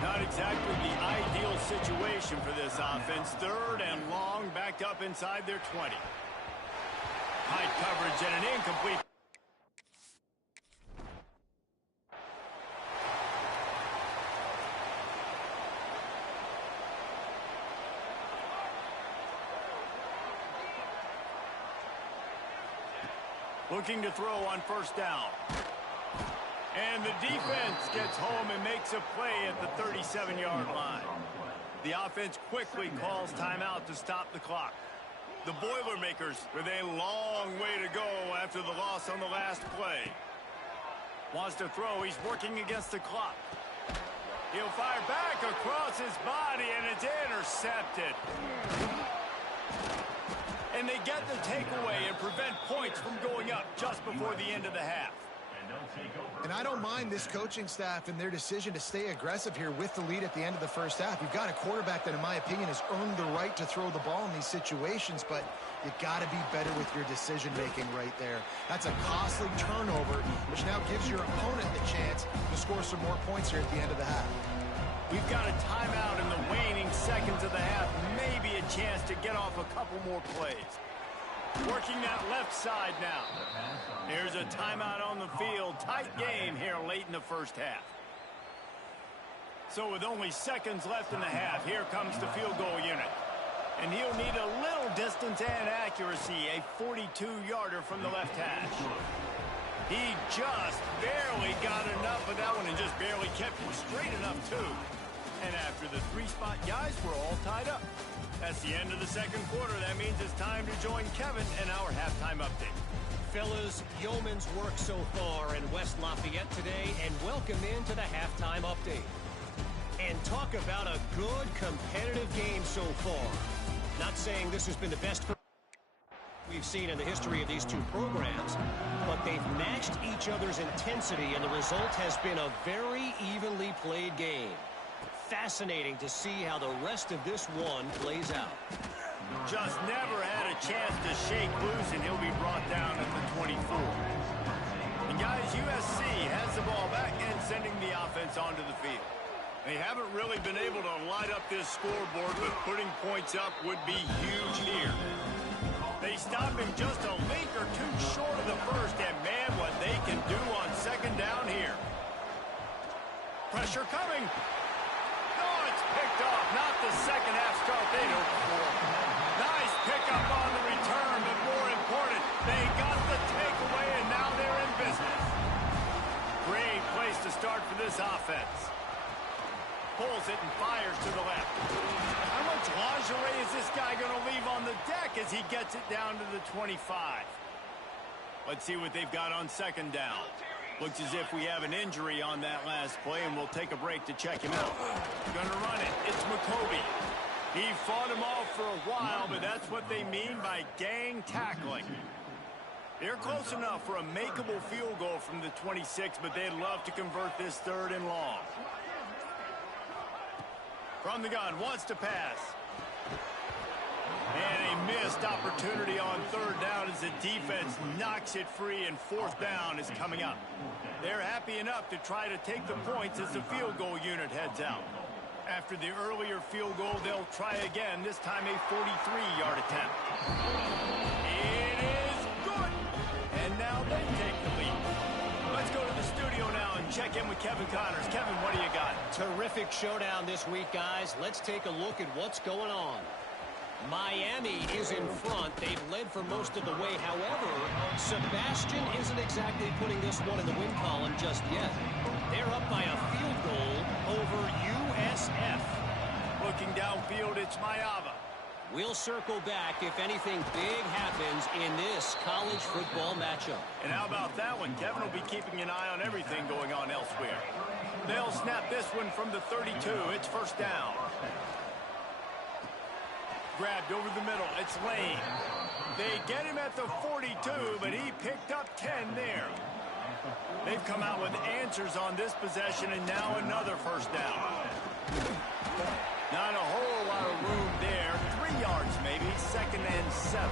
Not exactly the ideal situation for this offense. Third and long, backed up inside their 20. High coverage and an incomplete. Looking to throw on first down. And the defense gets home and makes a play at the 37-yard line. The offense quickly calls timeout to stop the clock. The Boilermakers with a long way to go after the loss on the last play. Wants to throw. He's working against the clock. He'll fire back across his body, and it's intercepted. And they get the takeaway and prevent points from going up just before the end of the half. And I don't mind this coaching staff and their decision to stay aggressive here with the lead at the end of the first half. You've got a quarterback that, in my opinion, has earned the right to throw the ball in these situations, but you got to be better with your decision-making right there. That's a costly turnover, which now gives your opponent the chance to score some more points here at the end of the half. We've got a timeout in the waning seconds of the half. Maybe a chance to get off a couple more plays. Working that left side now. Here's a timeout on the field. Tight game here late in the first half. So with only seconds left in the half, here comes the field goal unit. And he'll need a little distance and accuracy, a 42-yarder from the left hash. He just barely got enough of that one and just barely kept it straight enough, too. And after the 3-spot guys, we're all tied up. That's the end of the second quarter. That means it's time to join Kevin in our halftime update. Fellas, yeoman's work so far in West Lafayette today, and welcome into the halftime update. And talk about a good competitive game so far. Not saying this has been the best for... we've seen in the history of these two programs, but they've matched each other's intensity, and the result has been a very evenly played game. Fascinating to see how the rest of this one plays out. Just never had a chance to shake loose, and he'll be brought down at the 24. And guys, USC has the ball back and sending the offense onto the field. They haven't really been able to light up this scoreboard, but putting points up would be huge here. They stop him just a link or two short of the first, and man, what they can do on second down here. Pressure coming. No, it's picked off. Not the second half start they'd hoped for. Nice pickup on the return, but more important, they got the takeaway, and now they're in business. Great place to start for this offense. Pulls it and fires to the left. How much lingerie is this guy going to leave on the deck as he gets it down to the 25? Let's see what they've got on second down. Looks as if we have an injury on that last play, and we'll take a break to check him out. Going to run it. It's McCovey. He fought him off for a while, but that's what they mean by gang tackling. They're close enough for a makeable field goal from the 26, but they'd love to convert this third and long. From the gun, wants to pass. And a missed opportunity on third down as the defense knocks it free, and fourth down is coming up. They're happy enough to try to take the points as the field goal unit heads out. After the earlier field goal, they'll try again, this time a 43-yard attempt. It is good! And now they take the lead. Let's go to the studio now and check in with Kevin Connors. Kevin, what do you got? Terrific showdown this week, guys. Let's take a look at what's going on. Miami is in front. They've led for most of the way. However, Sebastian isn't exactly putting this one in the win column just yet. They're up by a field goal over USF. Looking downfield, it's Mayava. We'll circle back if anything big happens in this college football matchup. And how about that one? Kevin will be keeping an eye on everything going on elsewhere. They'll snap this one from the 32. It's first down. Grabbed over the middle. It's Lane. They get him at the 42, but he picked up 10 there. They've come out with answers on this possession, and now another first down. Not a whole lot of room there. 3 yards maybe. Second and 7.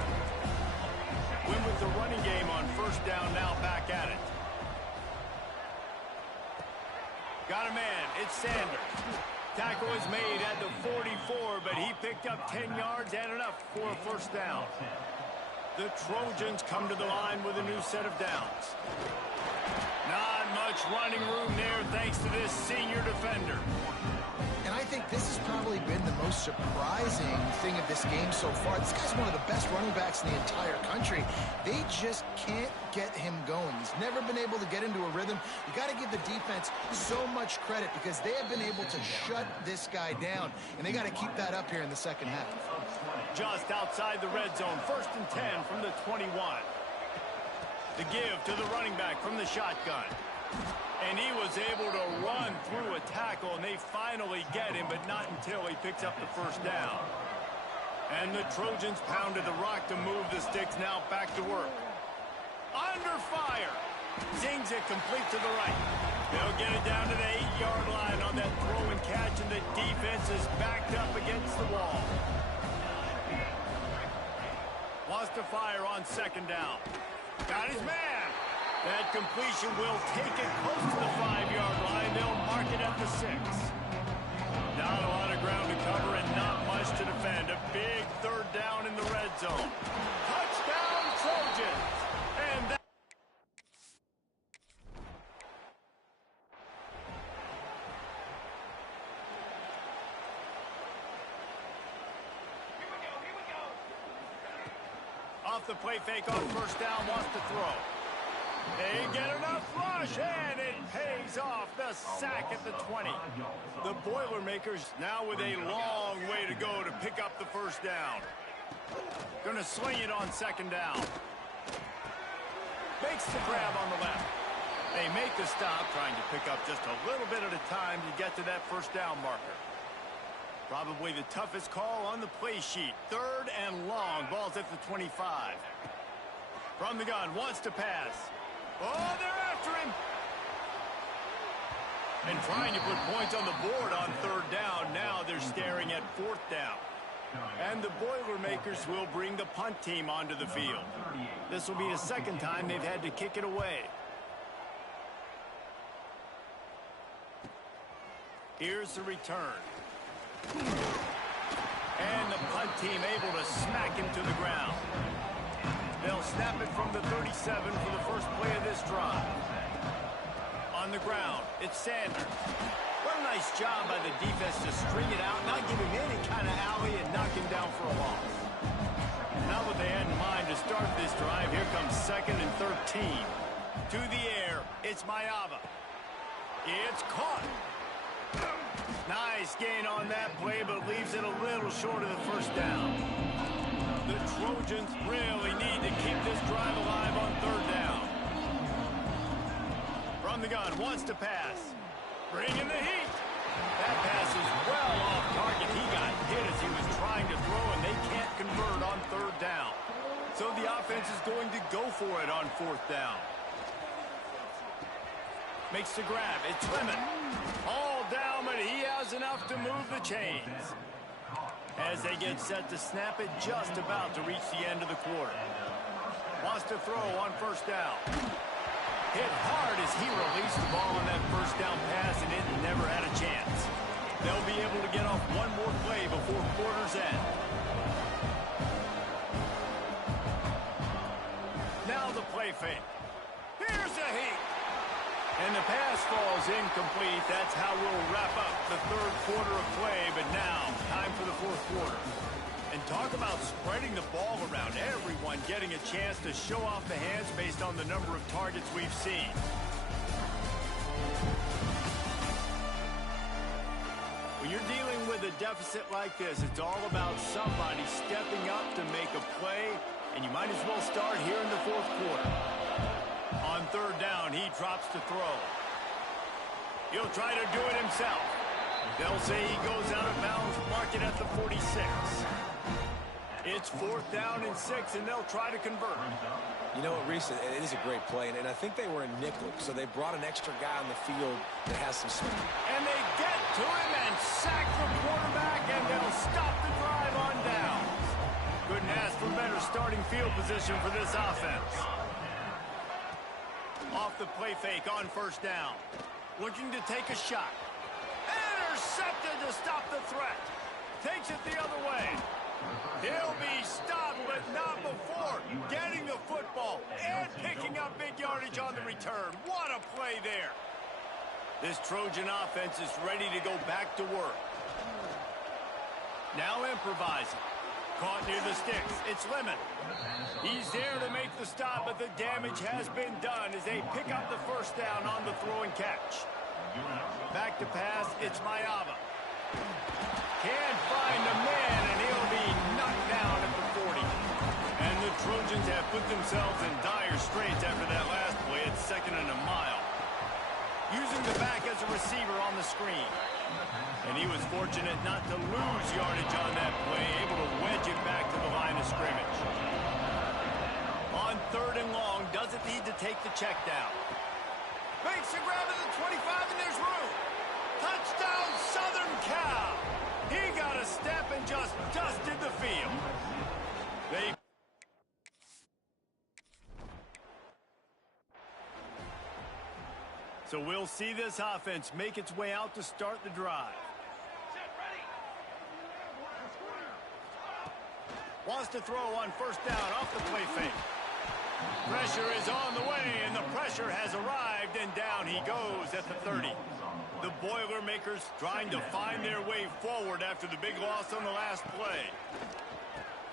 Win with the running game on first down, now back at it. Got a man. It's Sanders. Tackle is made at the 44, but he picked up 10 yards and enough for a first down. The Trojans come to the line with a new set of downs. Not much running room there thanks to this senior defender. And I think this has probably been the most surprising thing of this game so far. This guy's one of the best running backs in the entire country. They just can't get him going. He's never been able to get into a rhythm. You got to give the defense so much credit because they have been able to shut this guy down, and they got to keep that up here in the second half. Just outside the red zone, first and 10 from the 21. The give to the running back from the shotgun. And he was able to run through a tackle, and they finally get him, but not until he picks up the first down. And the Trojans pounded the rock to move the sticks, now back to work. Under fire. Zings it complete to the right. They'll get it down to the 8-yard line on that throw and catch, and the defense is backed up against the wall. Wants to fire on second down. Got his man. That completion will take it close to the 5-yard line. They'll mark it at the 6. Not a lot of ground to cover and not much to defend. A big third down in the red zone. Touchdown, Trojans. And that off the play fake on first down, wants to throw. They get enough rush, and it pays off. The sack at the 20. The Boilermakers now with a long way to go to pick up the first down. Going to sling it on second down. Makes the grab on the left. They make the stop, trying to pick up just a little bit at a time to get to that first down marker. Probably the toughest call on the play sheet. 3rd and long. Ball's at the 25. From the gun, wants to pass. Oh, they're after him. And trying to put points on the board on 3rd down. Now they're staring at 4th down. And the Boilermakers will bring the punt team onto the field. This will be the 2nd time they've had to kick it away. Here's the return. And the punt team able to smack him to the ground. They'll snap it from the 37 for the first play of this drive. On the ground, it's Sanders. What a nice job by the defense to string it out, not give him any kind of alley and knock him down for a loss. Now what they had in mind to start this drive, here comes 2nd and 13. To the air, it's Maiava. It's caught. Nice gain on that play, but leaves it a little short of the 1st down. The Trojans really need to keep this drive alive on 3rd down. From the gun, wants to pass. Bringing the heat. That pass is well off target. He got hit as he was trying to throw, and they can't convert on 3rd down. So the offense is going to go for it on 4th down. Makes the grab. It's Lemon. All down, but he has enough to move the chains. As they get set to snap it, just about to reach the end of the quarter. Wants to throw on 1st down. Hit hard as he released the ball on that 1st down pass, and it never had a chance. They'll be able to get off one more play before quarter's end. Now the play fake. Here's a heat. And the pass falls incomplete. That's how we'll wrap up the 3rd quarter of play. But now, time for the 4th quarter. And talk about spreading the ball around. Everyone getting a chance to show off the hands based on the number of targets we've seen. When you're dealing with a deficit like this, it's all about somebody stepping up to make a play. And you might as well start here in the 4th quarter. On 3rd down, he drops to throw. He'll try to do it himself. They'll say he goes out of bounds, mark it at the 46. It's 4th down and 6, and they'll try to convert. You know what, Reese, it is a great play, and I think they were in nickel, so they brought an extra guy on the field that has some speed. And they get to him and sack the quarterback, and they'll stop the drive on downs. Couldn't ask for better starting field position for this offense. Off the play fake on 1st down. Looking to take a shot. Intercepted to stop the threat. Takes it the other way. He'll be stopped, but not before getting the football and picking up big yardage on the return. What a play there. This Trojan offense is ready to go back to work. Now improvising. Caught near the sticks. It's Lemon. He's there to make the stop, but the damage has been done as they pick up the 1st down on the throw and catch. Back to pass, it's Maiava. Can't find a man, and he'll be knocked down at the 40. And the Trojans have put themselves in dire straits after that last play. It's 2nd and a mile. Using the back as a receiver on the screen. And he was fortunate not to lose yardage on that play, able to wedge it back to the line of scrimmage. On 3rd and long, doesn't need to take the check down. Makes a grab at the 25, and there's room. Touchdown, Southern Cal. He got a step and just dusted the field. So we'll see this offense make its way out to start the drive. Wants to throw on 1st down off the play fake. Pressure is on the way, and the pressure has arrived, and down he goes at the 30. The Boilermakers trying to find their way forward after the big loss on the last play.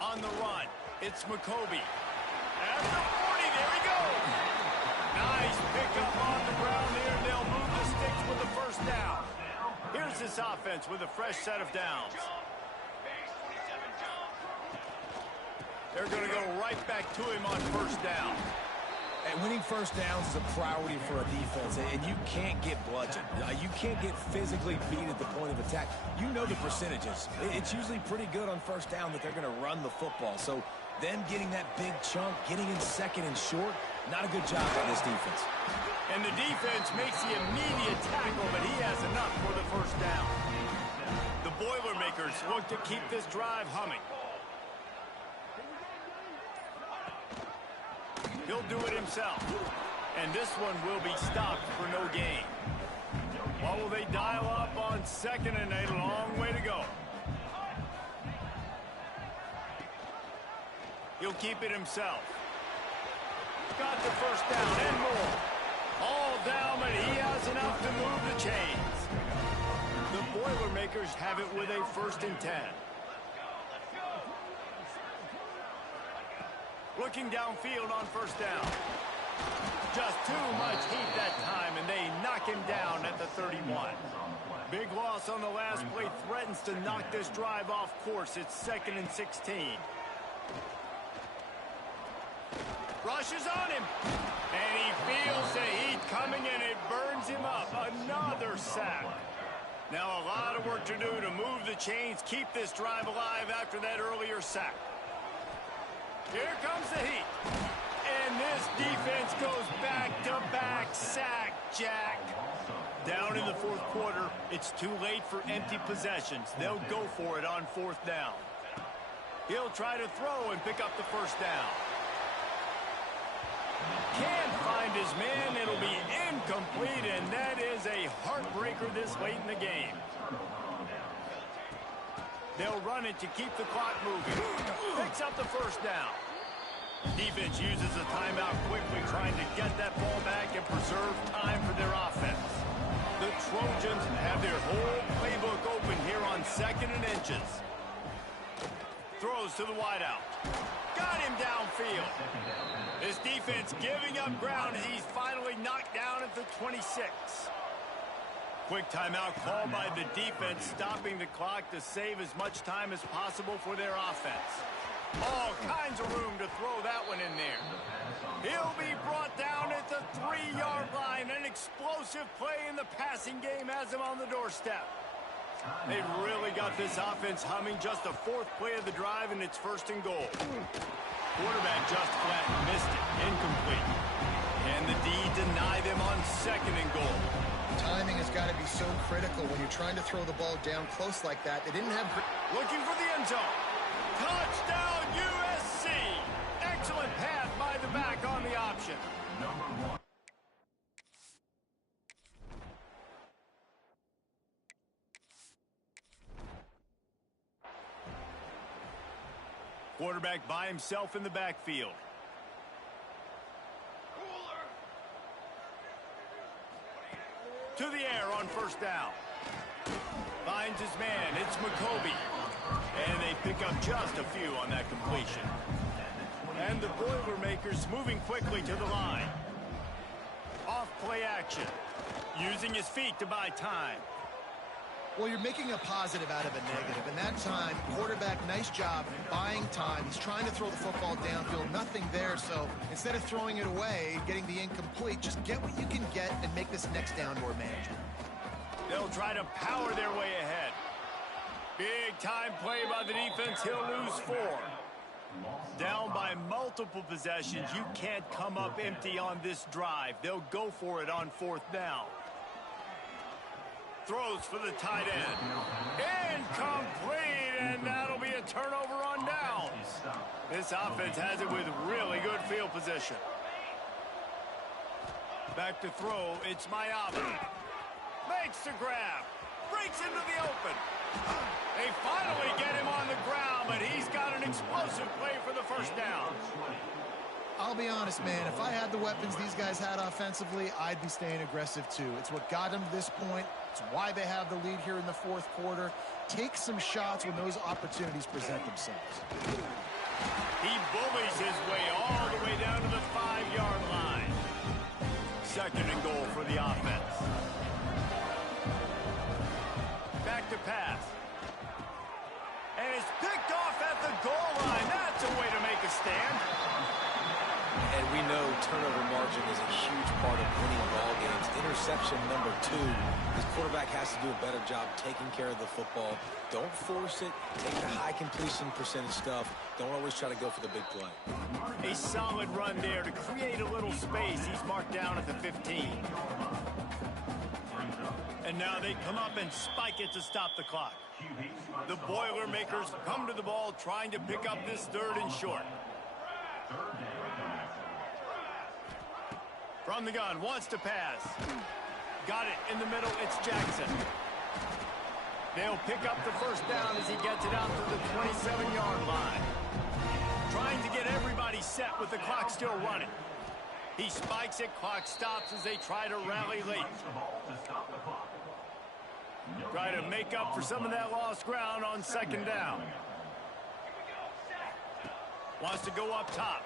On the run, it's McCoby. At the 40, there he goes. Nice pickup on the ground there, and they'll move the sticks with the 1st down. Here's this offense with a fresh set of downs. They're going to go right back to him on 1st down. And winning first downs is a priority for a defense, and you can't get bludgeoned. You can't get physically beat at the point of attack. You know the percentages. It's usually pretty good on first down that they're going to run the football. So them getting that big chunk, getting in second and short, not a good job by this defense. And the defense makes the immediate tackle, but he has enough for the first down. The Boilermakers look to keep this drive humming. He'll do it himself. And this one will be stopped for no gain. What will they dial up on 2nd and 8? A long way to go. He'll keep it himself. Got the first down and more. All down, but he has enough to move the chains. The Boilermakers have it with a 1st and 10. Looking downfield on first down. Just too much heat that time, and they knock him down at the 31. Big loss on the last play threatens to knock this drive off course. It's 2nd and 16. Rushes on him, and he feels the heat coming, and it burns him up. Another sack. Now a lot of work to do to move the chains, keep this drive alive after that earlier sack. Here comes the heat. And this defense goes back-to-back sack, Jack. Down in the 4th quarter, it's too late for empty possessions. They'll go for it on 4th down. He'll try to throw and pick up the first down. Can't find his man. It'll be incomplete, and that is a heartbreaker this late in the game. They'll run it to keep the clock moving. Picks up the first down. Defense uses a timeout quickly, trying to get that ball back and preserve time for their offense. The Trojans have their whole playbook open here on 2nd and inches. Throws to the wideout. Got him downfield. This defense giving up ground as he's finally knocked down at the 26. Quick timeout called by the defense, stopping the clock to save as much time as possible for their offense. All kinds of room to throw that one in there. He'll be brought down at the 3-yard line. An explosive play in the passing game has him on the doorstep. They've really got this offense humming. Just the 4th play of the drive, and it's 1st and goal. Quarterback just flat missed it. Incomplete. And the D deny them on 2nd and goal. Timing has got to be so critical when you're trying to throw the ball down close like that. They didn't have... Looking for the end zone. Touchdown, USC. Excellent pass by the back on the option. Number 1. Quarterback by himself in the backfield. To the air on first down. Finds his man. It's McCoby. And they pick up just a few on that completion. And the Boilermakers moving quickly to the line. Off play action. Using his feet to buy time. Well, you're making a positive out of a negative. And that time, quarterback, nice job buying time. He's trying to throw the football downfield. Nothing there. So instead of throwing it away, getting the incomplete, just get what you can get and make this next down more manageable. They'll try to power their way ahead. Big time play by the defense. He'll lose 4. Down by multiple possessions. You can't come up empty on this drive. They'll go for it on 4th down. Throws for the tight end. Incomplete, and that'll be a turnover on downs. This offense has it with really good field position. Back to throw, it's Mayabu. Makes the grab. Breaks into the open. They finally get him on the ground, but he's got an explosive play for the first down. I'll be honest, man, if I had the weapons these guys had offensively, I'd be staying aggressive too. It's what got them to this point. It's why they have the lead here in the 4th quarter. Take some shots when those opportunities present themselves. He bullies his way all the way down to the 5-yard line. 2nd and goal for the offense. Back to pass. And it's picked off at the goal line. That's a way to make a stand. And we know turnover margin is a huge part of winning ball games. Interception number 2. This quarterback has to do a better job taking care of the football. Don't force it. Take the high completion percentage stuff. Don't always try to go for the big play. A solid run there to create a little space. He's marked down at the 15. And now they come up and spike it to stop the clock. The Boilermakers come to the ball trying to pick up this 3rd and short. From the gun, wants to pass. Got it in the middle, it's Jackson. They'll pick up the 1st down as he gets it out to the 27-yard line. Trying to get everybody set with the clock still running. He spikes it, clock stops as they try to rally late. Try to make up for some of that lost ground on 2nd down. Wants to go up top.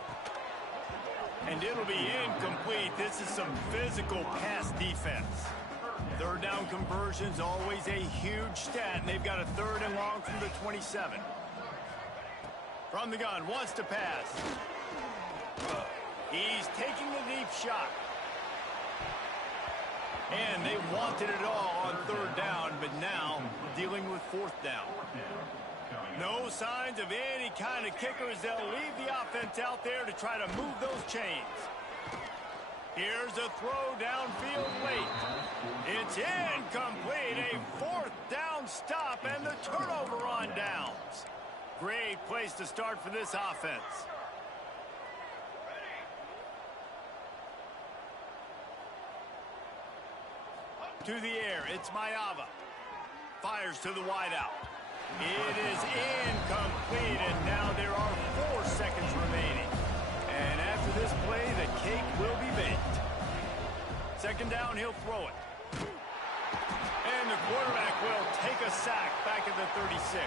And it'll be incomplete. This is some physical pass defense. 3rd down conversion's always a huge stat, and they've got a 3rd and long from the 27. From the gun, wants to pass. He's taking the deep shot. And they wanted it all on 3rd down, but now dealing with 4th down. No signs of any kind of kickers. They'll leave the offense out there to try to move those chains. Here's a throw downfield late. It's incomplete. A 4th down stop and the turnover on downs. Great place to start for this offense. To the air, it's Mayava. Fires to the wideout. It is incomplete, and now there are 4 seconds remaining. And after this play, the cake will be baked. 2nd down, he'll throw it. And the quarterback will take a sack back at the 36.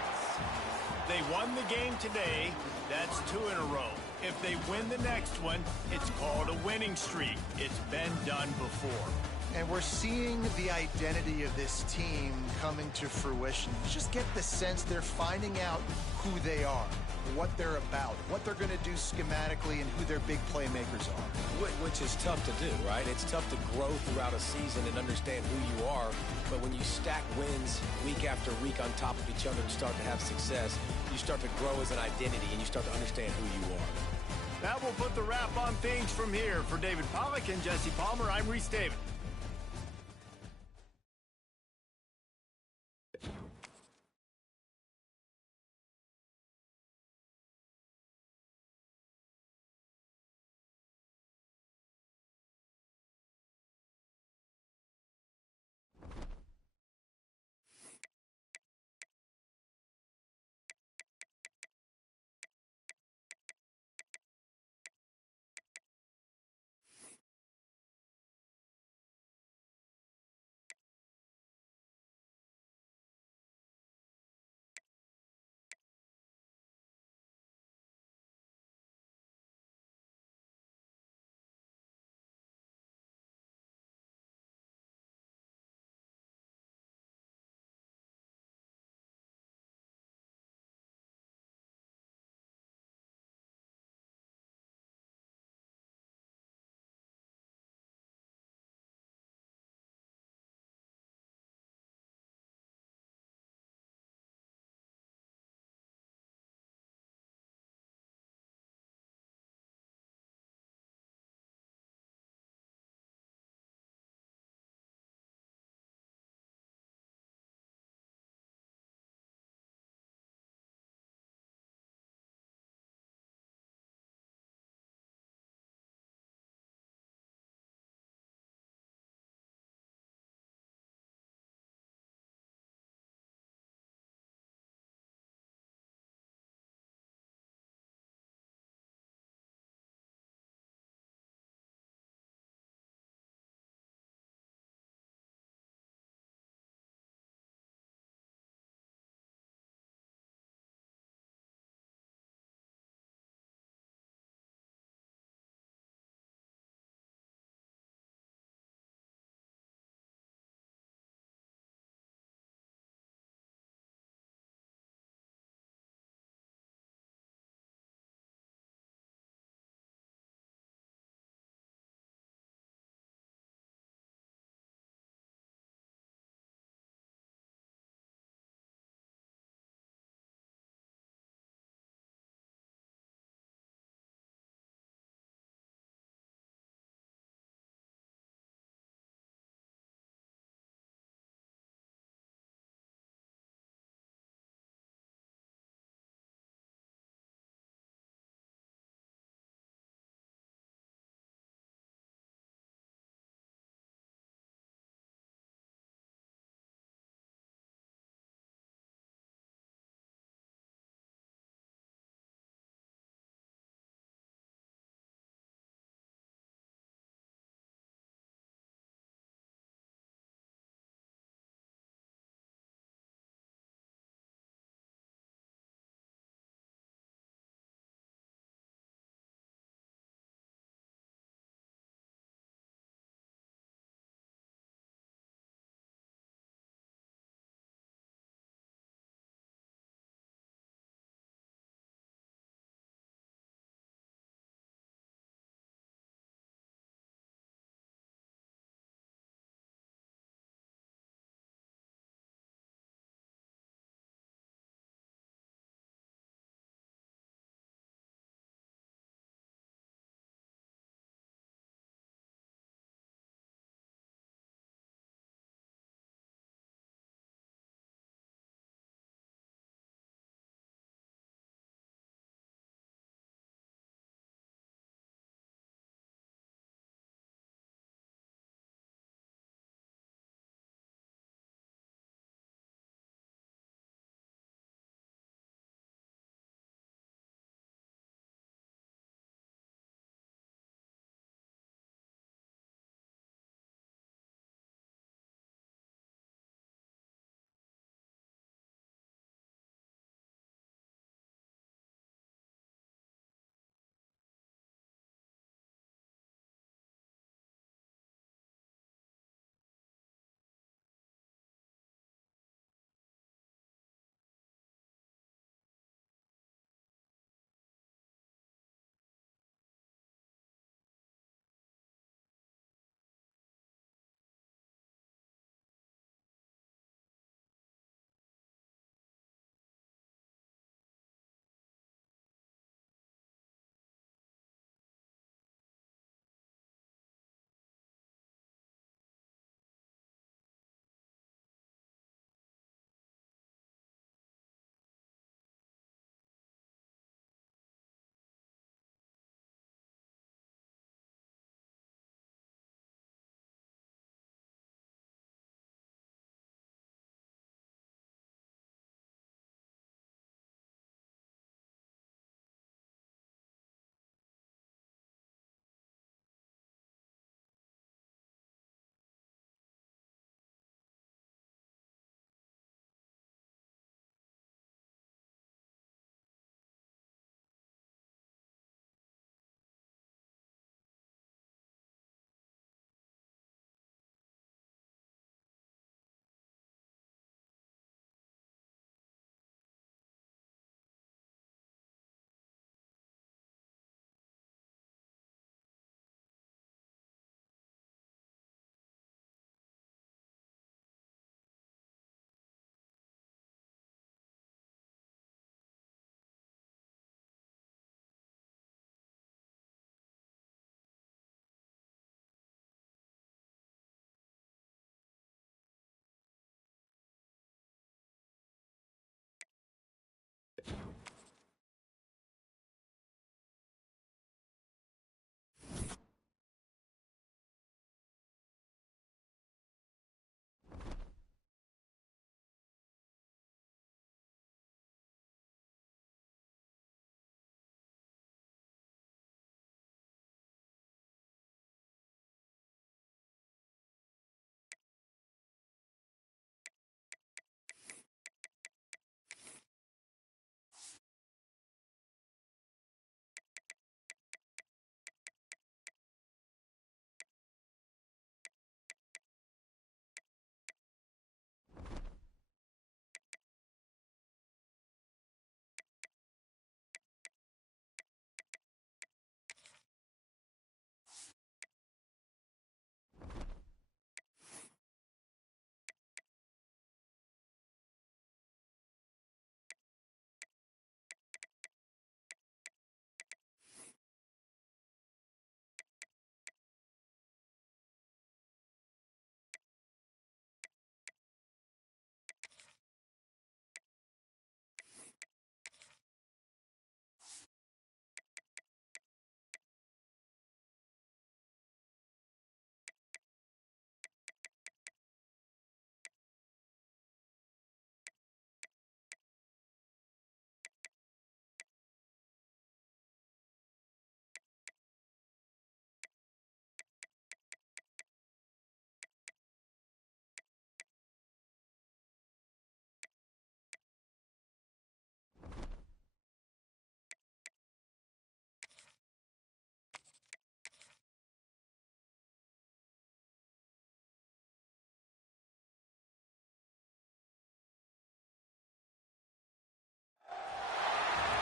They won the game today. That's 2 in a row. If they win the next one, it's called a winning streak. It's been done before. And we're seeing the identity of this team coming to fruition. You just get the sense they're finding out who they are, what they're about, what they're going to do schematically, and who their big playmakers are. Which is tough to do, right? It's tough to grow throughout a season and understand who you are. But when you stack wins week after week on top of each other and start to have success, you start to grow as an identity and you start to understand who you are. That will put the wrap on things from here. For David Pollack and Jesse Palmer, I'm Reese David.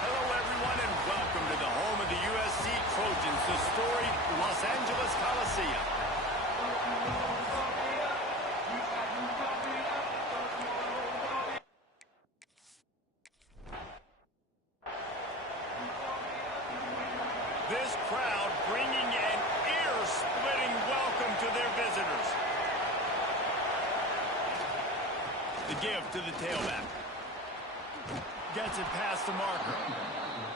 Hello, everyone, and welcome to the home of the USC Trojans, the storied Los Angeles Coliseum. This crowd bringing an ear-splitting welcome to their visitors. The give to the tailback. Gets it past the marker.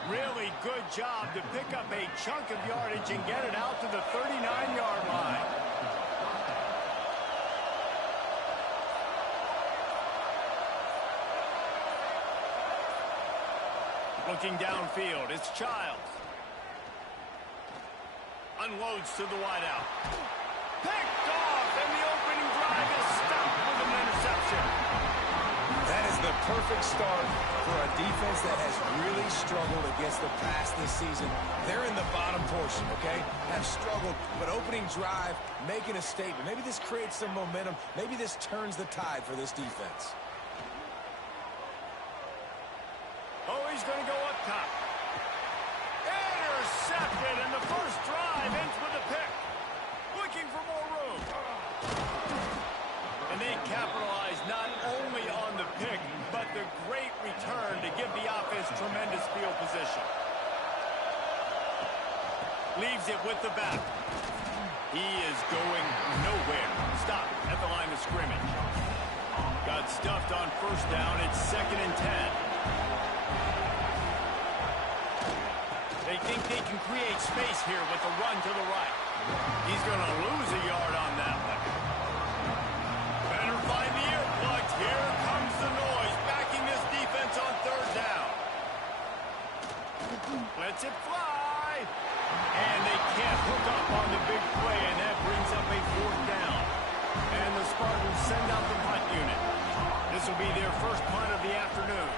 Really good job to pick up a chunk of yardage and get it out to the 39-yard line. Looking downfield, it's Childs. Unloads to the wideout. Picked off, and the opening drive is stopped with an interception. That is the perfect start for a defense that has really struggled against the pass this season. They're in the bottom portion, okay? Have struggled, but opening drive, making a statement. Maybe this creates some momentum. Maybe this turns the tide for this defense. Oh, he's going to go up top. Intercepted, and the first drive ends with a pick. Looking for more room. And they capitalize not only on the pick, but the great return to give the offense tremendous field position. Leaves it with the back. He is going nowhere. Stop at the line of scrimmage. Got stuffed on first down. It's 2nd and 10. They think they can create space here with a run to the right. He's going to lose a yard on that one. Better find the earplugs. Here comes the noise, backing this defense on 3rd down. Lets it fly. And they can't hook up on the big play, and that brings up a 4th down. And the Spartans send out the punt unit. This will be their first punt of the afternoon.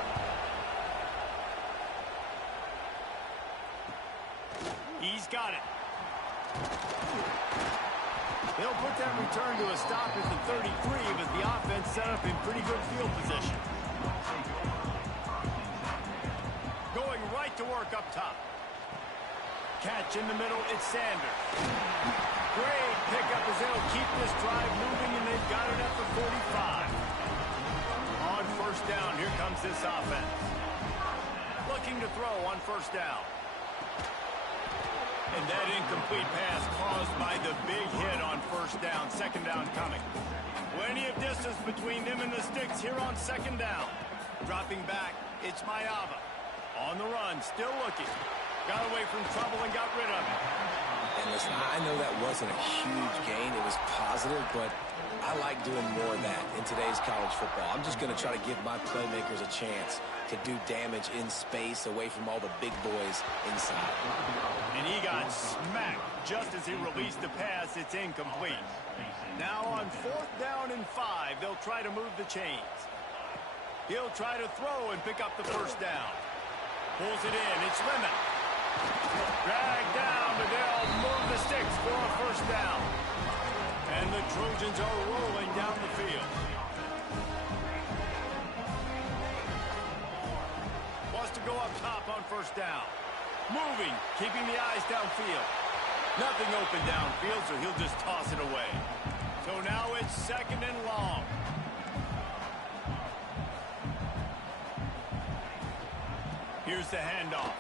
He's got it. They'll put that return to a stop at the 33, but the offense set up in pretty good field position. Going right to work up top. Catch in the middle, it's Sanders. Great pickup as they'll keep this drive moving, and they've got it at the 45. On first down, here comes this offense. Looking to throw on first down. And that incomplete pass caused by the big hit on first down. 2nd down coming. Plenty of distance between them and the sticks here on 2nd down. Dropping back, it's Mayava. On the run, still looking. Got away from trouble and got rid of it. And listen, I know that wasn't a huge gain. It was positive, but I like doing more of that in today's college football. I'm just going to try to give my playmakers a chance to do damage in space away from all the big boys inside. And he got smacked just as he released the pass. It's incomplete. Now on 4th down and 5, they'll try to move the chains. He'll try to throw and pick up the first down. Pulls it in. It's Lemon. Dragged down, but they'll move the sticks for a first down. And the Trojans are rolling down the field. Wants to go up top on first down. Moving, keeping the eyes downfield. Nothing open downfield, so he'll just toss it away. So now it's 2nd and long. Here's the handoff.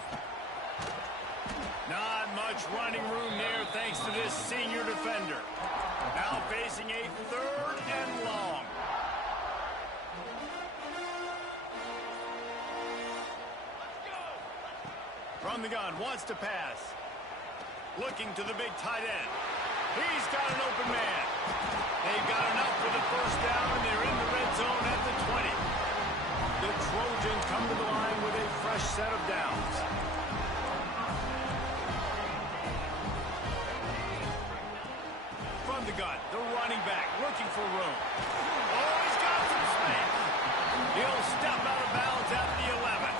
Not much running room there thanks to this senior defender. Now facing a 3rd and long. From the gun, wants to pass. Looking to the big tight end. He's got an open man. They've got enough for the first down, and they're in the red zone at the 20. The Trojans come to the line with a fresh set of downs. From the gun, the running back looking for room. Oh, he's got some space. He'll step out of bounds at the 11.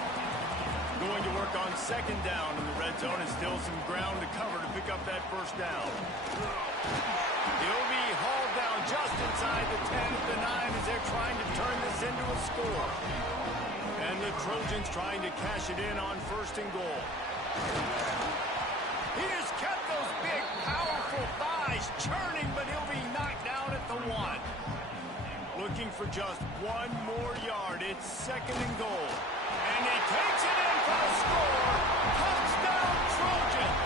Going to work on 2nd down in the red zone and still some ground to cover to pick up that first down. He'll be hauled down just inside the 10 at the 9 as they're trying to turn this into a score. And the Trojans trying to cash it in on 1st and goal. He just kept those big, powerful thighs churning, but he'll be knocked down at the 1. Looking for just 1 more yard. It's 2nd and goal. And he takes it in for a score. Touchdown, Trojans!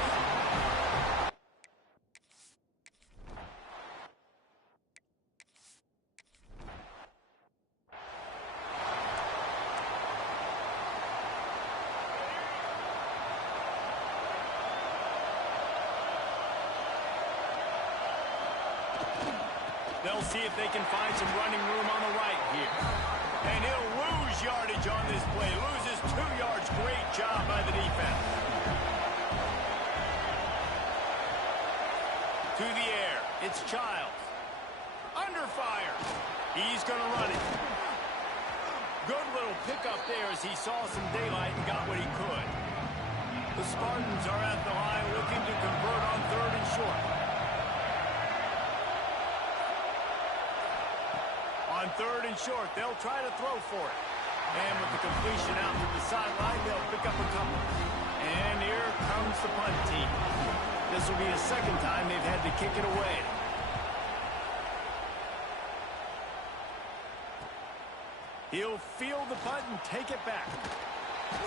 They'll see if they can find some running room on the right here. And he'll lose yardage on this play. Loses 2 yards. Great job by the defense. To the air. It's Childs. Under fire. He's going to run it. Good little pickup there as he saw some daylight and got what he could. The Spartans are at the line looking to convert on 3rd and short. On 3rd and short, they'll try to throw for it. And with the completion out to the sideline, they'll pick up a couple. And here comes the punt team. This will be the 2nd time they've had to kick it away. He'll field the punt and take it back.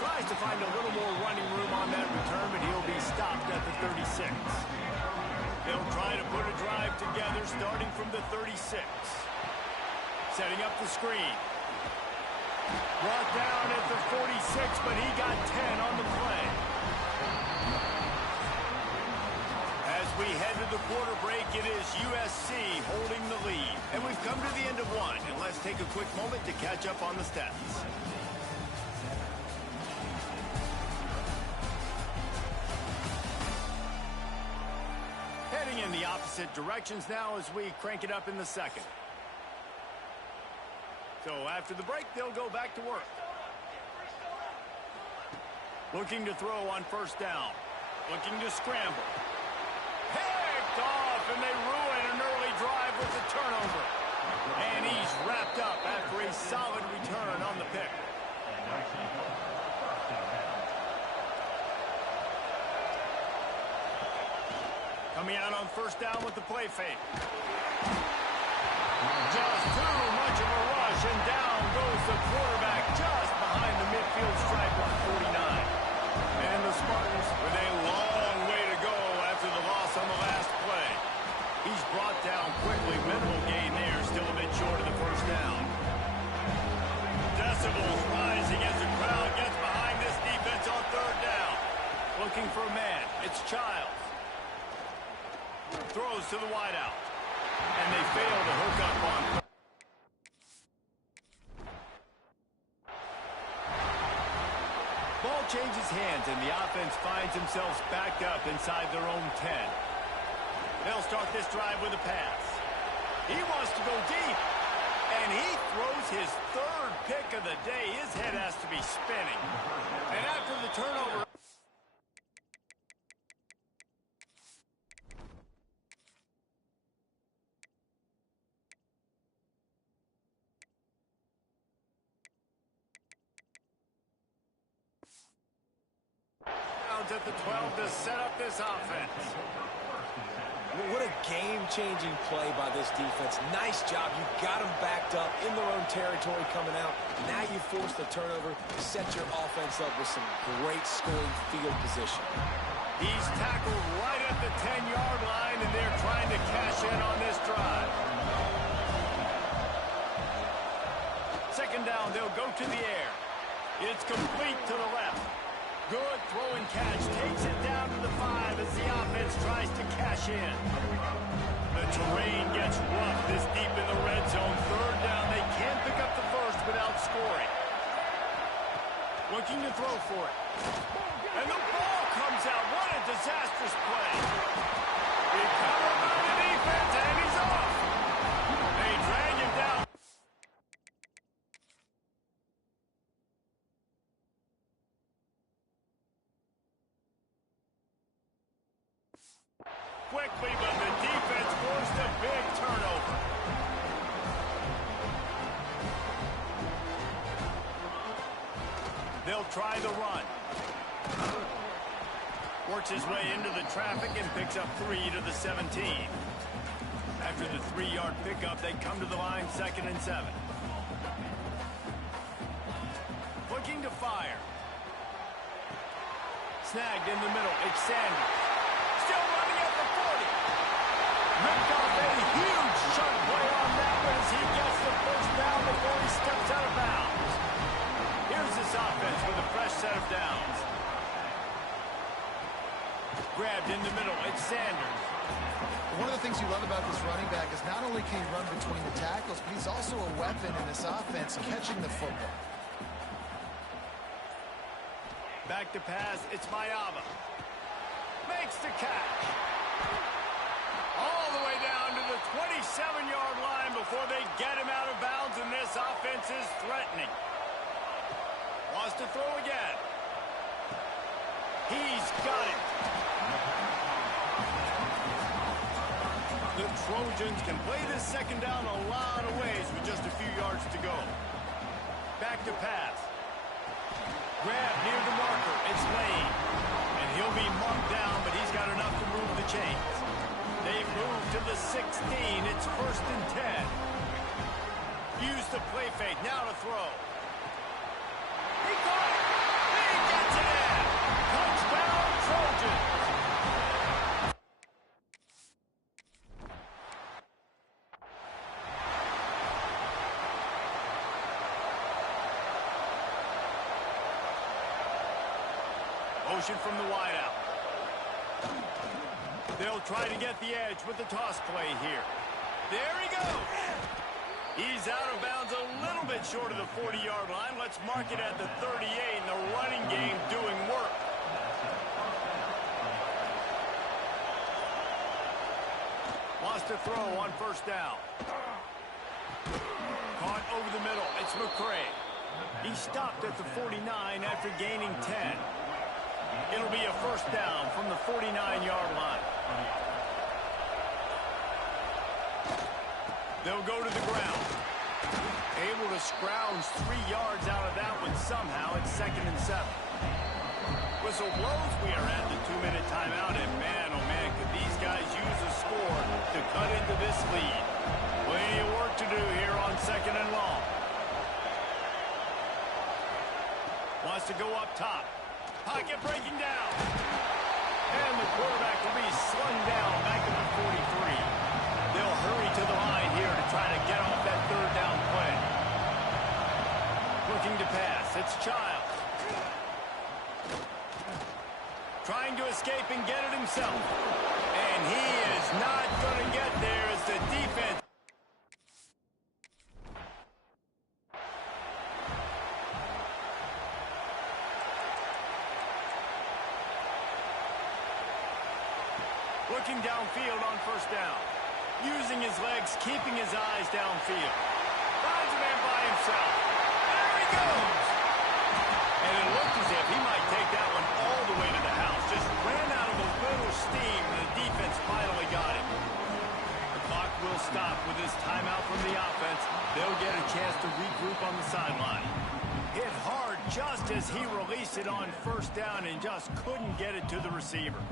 Tries to find a little more running room on that return, but he'll be stopped at the 36. They'll try to put a drive together starting from the 36. Setting up the screen. Brought down at the 46, but he got 10 on the play. As we head to the quarter break, it is USC holding the lead. And we've come to the end of 1, and let's take a quick moment to catch up on the stats. Heading in the opposite directions now as we crank it up in the 2nd. So after the break, they'll go back to work. Looking to throw on 1st down. Looking to scramble. Picked off, and they ruin an early drive with the turnover. And he's wrapped up after a solid return on the pick. Coming out on 1st down with the play fake. Just too much of a rush, and down goes the quarterback just behind the midfield stripe at the 49. And the Spartans with a long way to go after the loss on the last play. He's brought down quickly. Minimal gain there, still a bit short of the 1st down. Decibels rising as the crowd gets behind this defense. throws to the wideout. And they fail to hook up on. Ball changes hands, and the offense finds themselves backed up inside their own 10. They'll start this drive with a pass. He wants to go deep, and he throws his third pick of the day. His head has to be spinning. And after the turnover... at the 12 to set up this offense. What a game-changing play by this defense. Nice job. You got them backed up in their own territory coming out. Now you force the turnover to set your offense up with some great scoring field position. He's tackled right at the 10-yard line, and they're trying to cash in on this drive. Second down, they'll go to the air. It's complete to the left. Good throw and catch. Takes it down to the 5 as the offense tries to cash in. The terrain gets rough this deep in the red zone. Third down. They can't pick up the first without scoring. Looking to throw for it. And the ball comes out. What a disastrous play. Recovered by the defense, and he's off. They drag him down. Quickly, but the defense forced a big turnover. They'll try the run. Works his way into the traffic and picks up 3 to the 17. After the 3-yard pickup, they come to the line 2nd and 7. Looking to fire. Snagged in the middle. It's Sanders. Still running at the 40. Ripped off a huge chunk play on that one as he gets the first down before he steps out of bounds. Here's this offense with a fresh set of downs. Grabbed in the middle. It's Sanders. One of the things you love about this running back is not only can he run between the tackles, but he's also a weapon in this offense catching the football. Back to pass. It's Mayava. Makes the catch. All the way down to the 27-yard line before they get him out of bounds, and this offense is threatening. Wants to throw again. He's got it. The Trojans can play this second down a lot of ways with just a few yards to go. Back to pass. Grab near the marker. It's Lane. And he'll be marked down, but he's got enough to move the chains. They've moved to the 16. It's 1st and 10. Use the play fake. Now to throw. He caught it. He gets it in. Touchdown, Trojans. Motion from the wideout. They'll try to get the edge with the toss play here. There he goes. He's out of bounds a little bit short of the 40-yard line. Let's mark it at the 38, and the running game doing work. Wants to throw on 1st down. Caught over the middle. It's McCray. He stopped at the 49 after gaining 10. It'll be a 1st down from the 49-yard line. They'll go to the ground. Able to scrounge 3 yards out of that one somehow. It's 2nd and 7. Whistle blows. We are at the 2-minute timeout. And man, oh man, could these guys use a score to cut into this lead. Plenty of work to do here on 2nd and long. Wants to go up top. Pocket breaking down. And the quarterback will be slung down back at the 43. They'll hurry to the line here to try to get off that 3rd down play. Looking to pass. It's Childs. Trying to escape and get it himself. And And he is not going to get there as the defense. Looking downfield on first down. Using his legs, keeping his eyes downfield. Finds a man by himself. There he goes! And it looked as if he might take that one all the way to the house. Just ran out of a little steam, and the defense finally got him. The clock will stop with this timeout from the offense. They'll get a chance to regroup on the sideline. Hit hard just as he released it on first down and just couldn't get it to the receiver.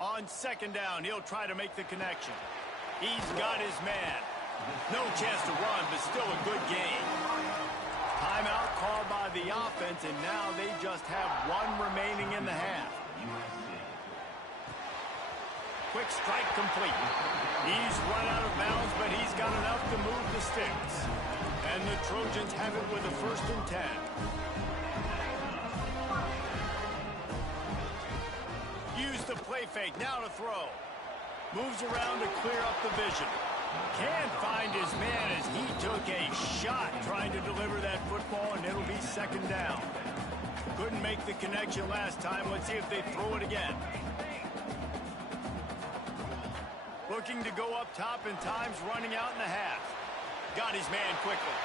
On second down, he'll try to make the connection. He's got his man. No chance to run, but still a good game. Timeout called by the offense, and now they just have one remaining in the half. Quick strike complete. He's run out of bounds, but he's got enough to move the sticks. And the Trojans have it with a 1st and 10. The play fake, now to throw. Moves around to clear up the vision. Can't find his man as he took a shot trying to deliver that football, and it'll be second down. Couldn't make the connection last time. Let's see if they throw it again. Looking to go up top, and time's running out in the half. Got his man quickly.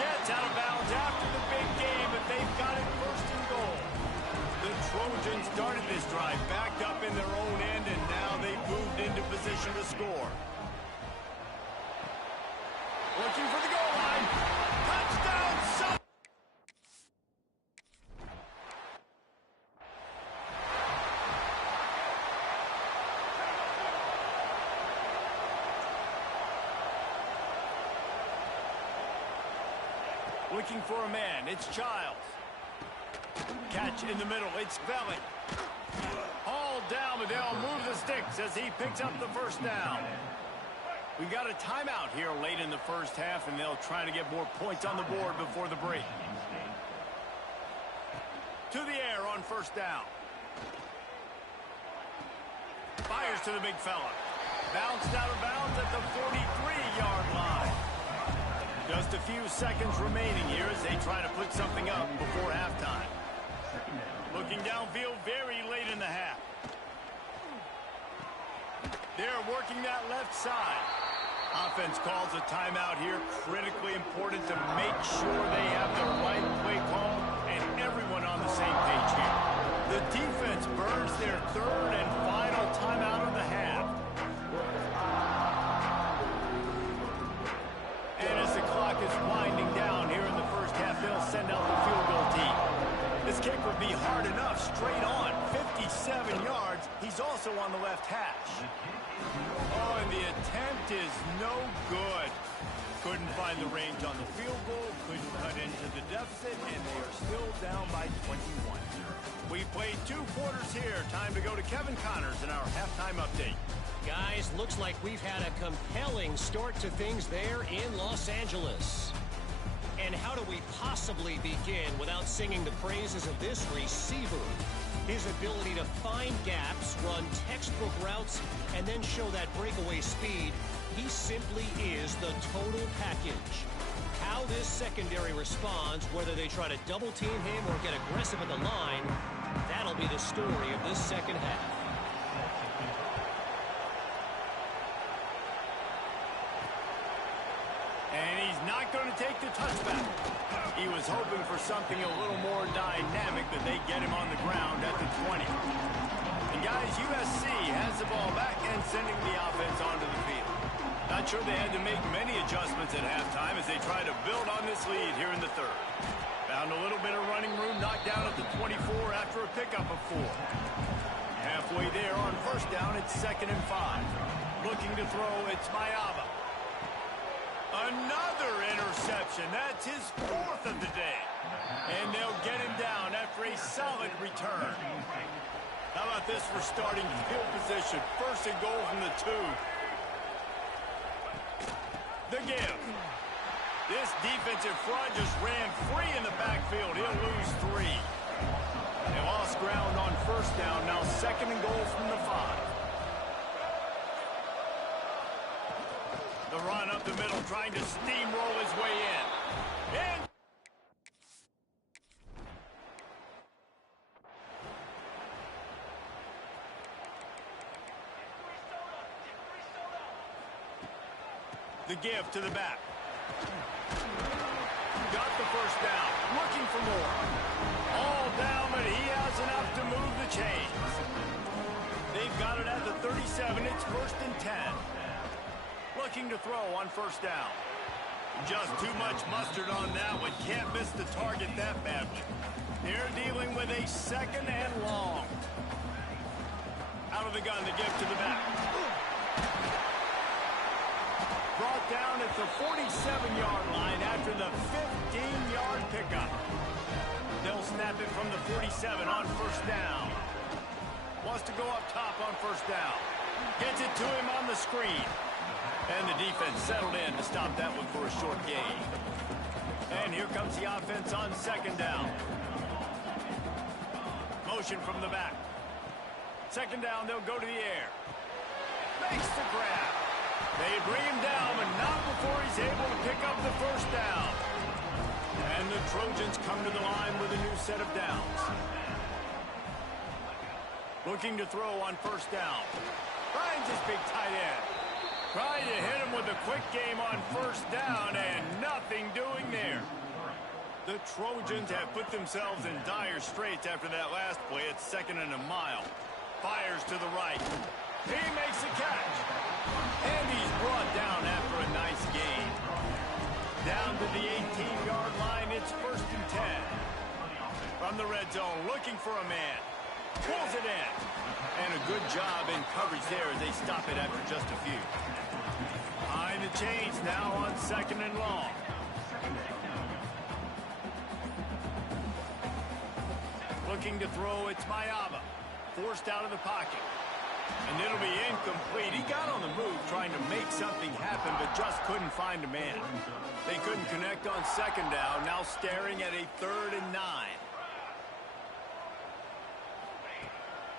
Gets out of bounds after the big game, but they've got it 1st and goal. The Trojans started this drive backed up in their own end, and now they've moved into position to score. Looking for the goal line. Touchdown, son! Looking for a man. It's Childs. Catch in the middle. It's Belling. All down, but they'll move the sticks as he picks up the 1st down. We got a timeout here late in the first half, and they'll try to get more points on the board before the break. To the air on 1st down. Fires to the big fella. Bounced out of bounds at the 43-yard line. Just a few seconds remaining here as they try to put something up before halftime. Looking downfield very late in the half. They're working that left side. Offense calls a timeout here. Critically important to make sure they have the right play call and everyone on the same page here. The defense burns their 3rd and final timeout of the half. And as the clock is winding down here in the first half, they'll send out the field goal team. This kick would be hard enough, straight on, 57 yards. He's also on the left hash. Oh, and the attempt is no good. Couldn't find the range on the field goal, couldn't cut into the deficit, and they are still down by 21. We played 2 quarters here. Time to go to Kevin Connors in our halftime update. Guys, looks like we've had a compelling start to things there in Los Angeles. And how do we possibly begin without singing the praises of this receiver? His ability to find gaps, run textbook routes, and then show that breakaway speed. He simply is the total package. How this secondary responds, whether they try to double team him or get aggressive at the line, that'll be the story of this second half. And he's not going to take the touchback. He was hoping for something a little more dynamic, but they get him on the ground at the 20. And guys, USC has the ball back and sending the offense onto the field. Not sure they had to make many adjustments at halftime as they try to build on this lead here in the 3rd. Found a little bit of running room, knocked down at the 24 after a pickup of 4. Halfway there on 1st down, it's 2nd and 5. Looking to throw, it's Mayava. Another interception. That's his 4th of the day. And they'll get him down after a solid return. How about this for starting field position? 1st and goal from the 2. The give. This defensive front just ran free in the backfield. He'll lose 3. They lost ground on first down. Now 2nd and goal from the 5. The run up the middle, trying to steamroll his way in. And the give to the back. Got the first down. Looking for more. All down, but he has enough to move the chains. They've got it at the 37. It's 1st and 10. Looking to throw on first down. Just too much mustard on that one. Can't miss the target that badly. They're dealing with a 2nd and long. Out of the gun, the give to the back. Brought down at the 47-yard line after the 15-yard pickup. They'll snap it from the 47 on first down. Wants to go up top on first down. Gets it to him on the screen. And the defense settled in to stop that one for a short gain. And here comes the offense on 2nd down. Motion from the back. 2nd down, they'll go to the air. Makes the grab. They bring him down, but not before he's able to pick up the first down. And the Trojans come to the line with a new set of downs. Looking to throw on first down. Finds his big tight end. Trying to hit him with a quick game on first down, and nothing doing there. The Trojans have put themselves in dire straits after that last play. It's 2nd and a mile. Fires to the right. He makes the catch. And he's brought down after a nice gain. Down to the 18-yard line, it's 1st and 10. From the red zone, looking for a man. Pulls it in. And a good job in coverage there as they stop it after just a few. Behind the chains now on 2nd and long. Looking to throw, it's Mayaba. Forced out of the pocket. And it'll be incomplete. He got on the move trying to make something happen, but just couldn't find a man. They couldn't connect on 2nd down, now staring at a 3rd and 9.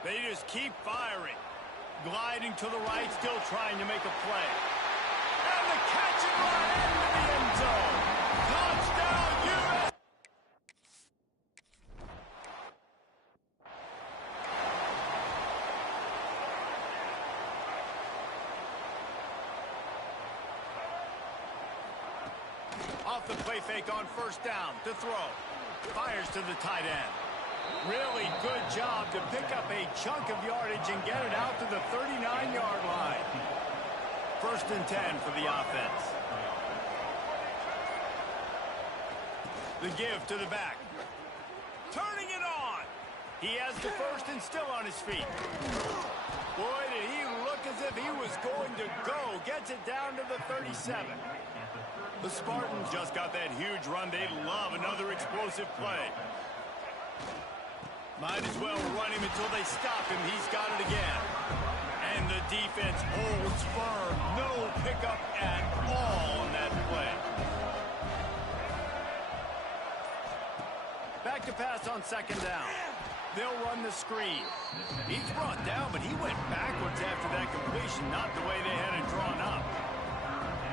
They just keep firing. Gliding to the right, still trying to make a play. And the catch and run into the end zone. Touchdown, U.S. Off the play fake on first down to throw. Fires to the tight end. Really good job to pick up a chunk of yardage and get it out to the 39-yard line. 1st and 10 for the offense. The give to the back. Turning it on. He has the first and still on his feet. Boy, did he look as if he was going to go. Gets it down to the 37. The Spartans just got that huge run. They love another explosive play. Might as well run him until they stop him. He's got it again. And the defense holds firm. No pickup at all on that play. Back to pass on 2nd down. They'll run the screen. He's brought down, but he went backwards after that completion, not the way they had it drawn up.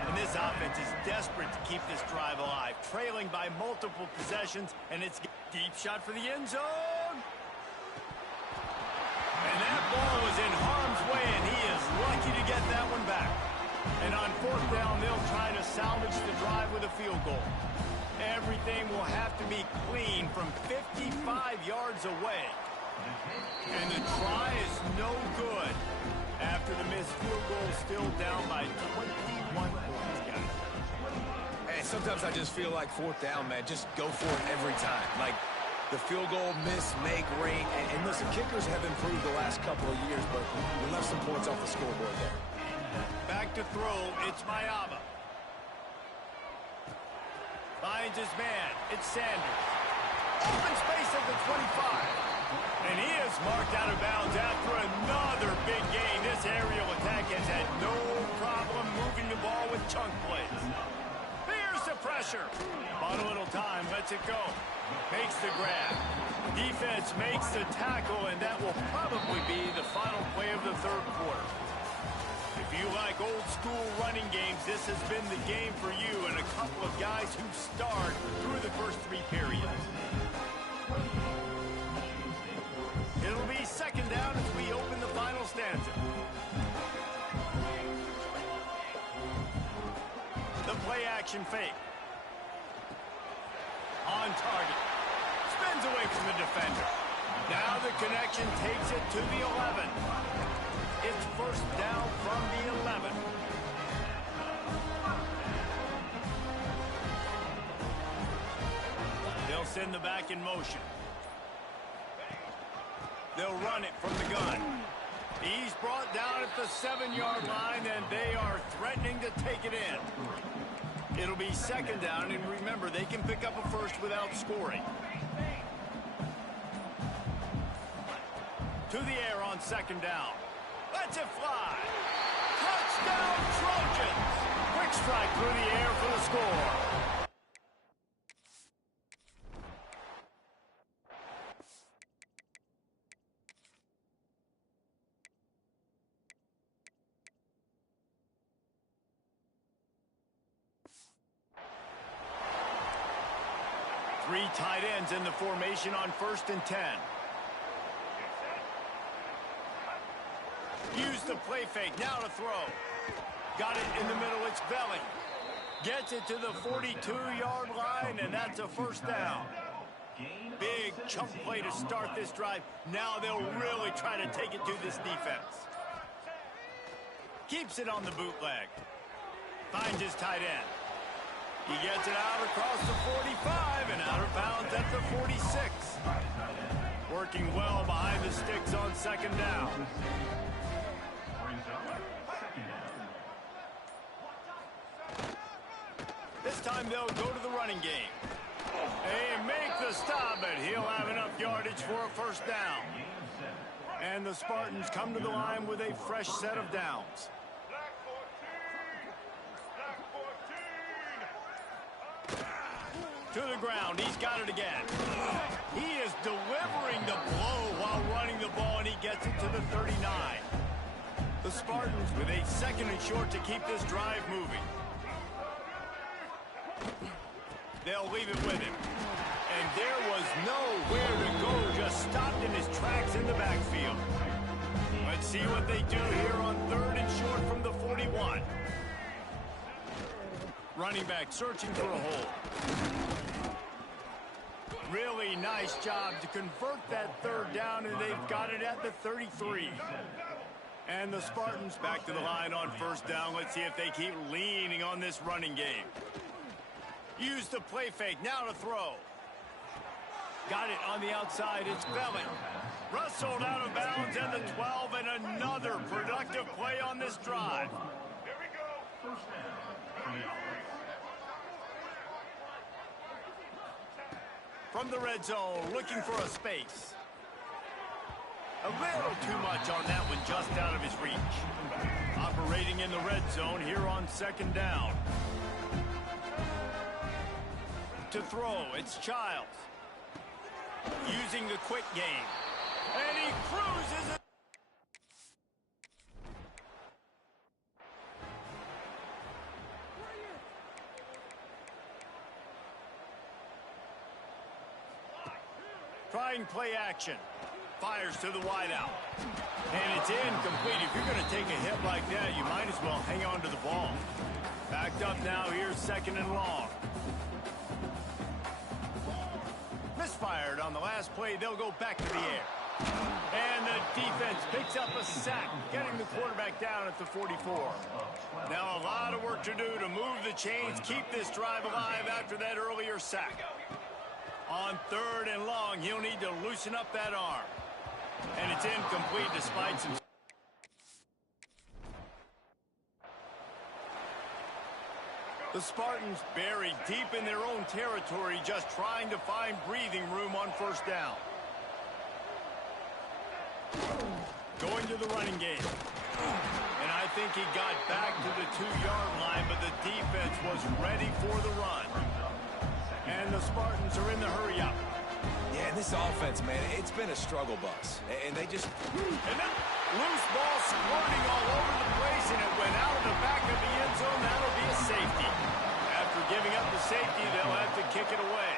And this offense is desperate to keep this drive alive, trailing by multiple possessions, and it's deep shot for the end zone. And that ball was in harm's way, and he is lucky to get that one back. And on 4th down, they'll try to salvage the drive with a field goal. Everything will have to be clean from 55 yards away. And the try is no good after the missed field goal, still down by 21 points, guys. Hey, sometimes I just feel like 4th down, man. Just go for it every time. Like, the field goal, miss, make, ring. And listen, kickers have improved the last couple of years, but we left some points off the scoreboard there. Back to throw, it's Mayaba. Finds his man, it's Sanders. Open space at the 25. And he is marked out of bounds after another big gain. This aerial attack has had no problem moving the ball with chunk plays. Here's the pressure. pressure. Bought a little time, lets it go. Makes the grab. Defense makes the tackle, and that will probably be the final play of the third quarter. If you like old school running games, this has been the game for you and a couple of guys who start through the first 3 periods. It'll be second down as we open the final stanza. The play action fake. On target. Spins away from the defender. Now the connection takes it to the 11. It's first down from the 11. They'll send the back in motion. They'll run it from the gun. He's brought down at the 7-yard line, and they are threatening to take it in. It'll be second down, and remember, they can pick up a first without scoring. To the air on second down. Lets it fly. Touchdown, Trojans! Quick strike through the air for the score. Three tight ends in the formation on 1st and 10. Use the play fake, now to throw. Got it in the middle, it's Belling. Gets it to the 42-yard line, and that's a first down. Big chunk play to start this drive. Now they'll really try to take it to this defense. Keeps it on the bootleg. Finds his tight end. He gets it out across the 45 and out of bounds at the 46. Working well behind the sticks on second down. This time they'll go to the running game. They make the stop, but he'll have enough yardage for a first down. And the Spartans come to the line with a fresh set of downs. To the ground, he's got it again. He is delivering the blow while running the ball, and he gets it to the 39. The Spartans with a second and short to keep this drive moving. They'll leave it with him. And there was nowhere to go, just stopped in his tracks in the backfield. Let's see what they do here on 3rd and short from the 41. Running back searching for a hole. Really nice job to convert that 3rd down, and they've got it at the 33. And the Spartans back to the line on 1st down. Let's see if they keep leaning on this running game. Use the play fake, now to throw. Got it on the outside, it's Belling. Rustled out of bounds at the 12, and another productive play on this drive. Here we go. First down. From the red zone, looking for a space. A little too much on that one, just out of his reach. Operating in the red zone here on 2nd down. To throw, it's Childs. Using the quick game. And he cruises it. Trying play action. Fires to the wideout. And it's incomplete. If you're going to take a hit like that, you might as well hang on to the ball. Backed up now, here's 2nd and long. Misfired on the last play, they'll go back to the air. And the defense picks up a sack, getting the quarterback down at the 44. Now a lot of work to do to move the chains, keep this drive alive after that earlier sack. On 3rd and long, he'll need to loosen up that arm. And it's incomplete despite some... The Spartans buried deep in their own territory, just trying to find breathing room on 1st down. Going to the running game. And I think he got back to the 2-yard line, but the defense was ready for the run. And the Spartans are in the hurry-up. Yeah, and this offense, man, it's been a struggle bus. And they just... And then loose ball squirting all over the place, and it went out of the back of the end zone. That'll be a safety. After giving up the safety, they'll have to kick it away.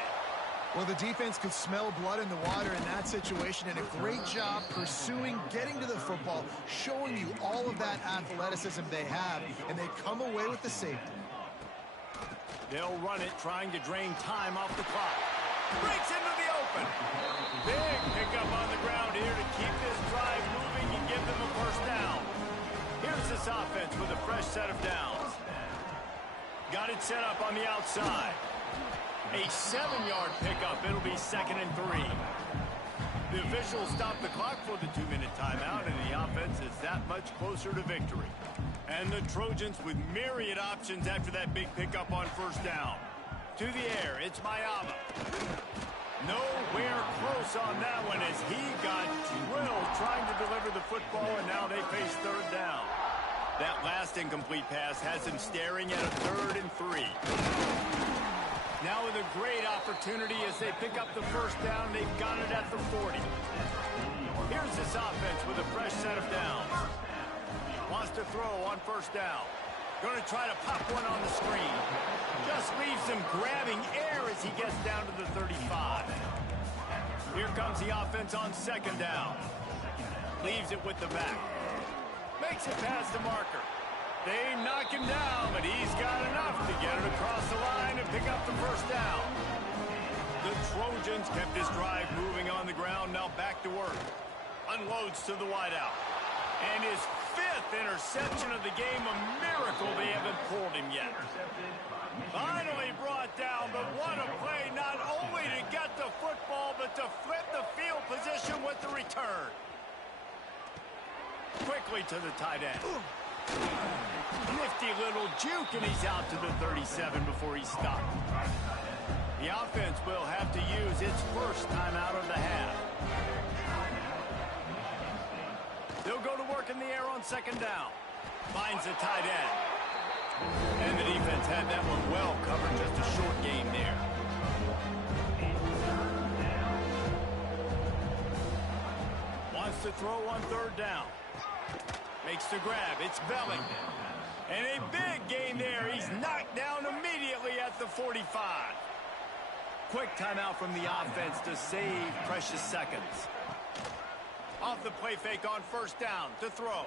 Well, the defense could smell blood in the water in that situation, and a great job pursuing, getting to the football, showing you all of that athleticism they have, and they come away with the safety. They'll run it, trying to drain time off the clock. Breaks into the open. Big pickup on the ground here to keep this drive moving and give them a first down. Here's this offense with a fresh set of downs. Got it set up on the outside. A 7-yard pickup. It'll be 2nd and 3. The officials stop the clock for the 2-minute timeout, and the offense is that much closer to victory. And the Trojans with myriad options after that big pickup on first down. To the air, it's Mayama. Nowhere close on that one as he got drilled trying to deliver the football, and now they face third down. That last incomplete pass has him staring at a 3rd and 3. Now with a great opportunity as they pick up the first down, they've got it at the 40. Here's this offense with a fresh set of downs. Wants to throw on first down. Going to try to pop one on the screen. Just leaves him grabbing air as he gets down to the 35. Here comes the offense on 2nd down. Leaves it with the back. Makes it past the marker. They knock him down, but he's got enough to get it across the line and pick up the first down. The Trojans kept this drive moving on the ground, now back to work. Unloads to the wideout. And his 5th interception of the game, a miracle they haven't pulled him yet. Finally brought down, but what a play, not only to get the football, but to flip the field position with the return. Quickly to the tight end. Nifty little juke, and he's out to the 37 before he's stopped. The offense will have to use its first timeout of the half. They'll go to work in the air on 2nd down. Finds the tight end. And the defense had that one well covered, just a short game there. Wants to throw on 3rd down. Makes the grab. It's Belling. And a big gain there. He's knocked down immediately at the 45. Quick timeout from the offense to save precious seconds. Off the play fake on first down to throw.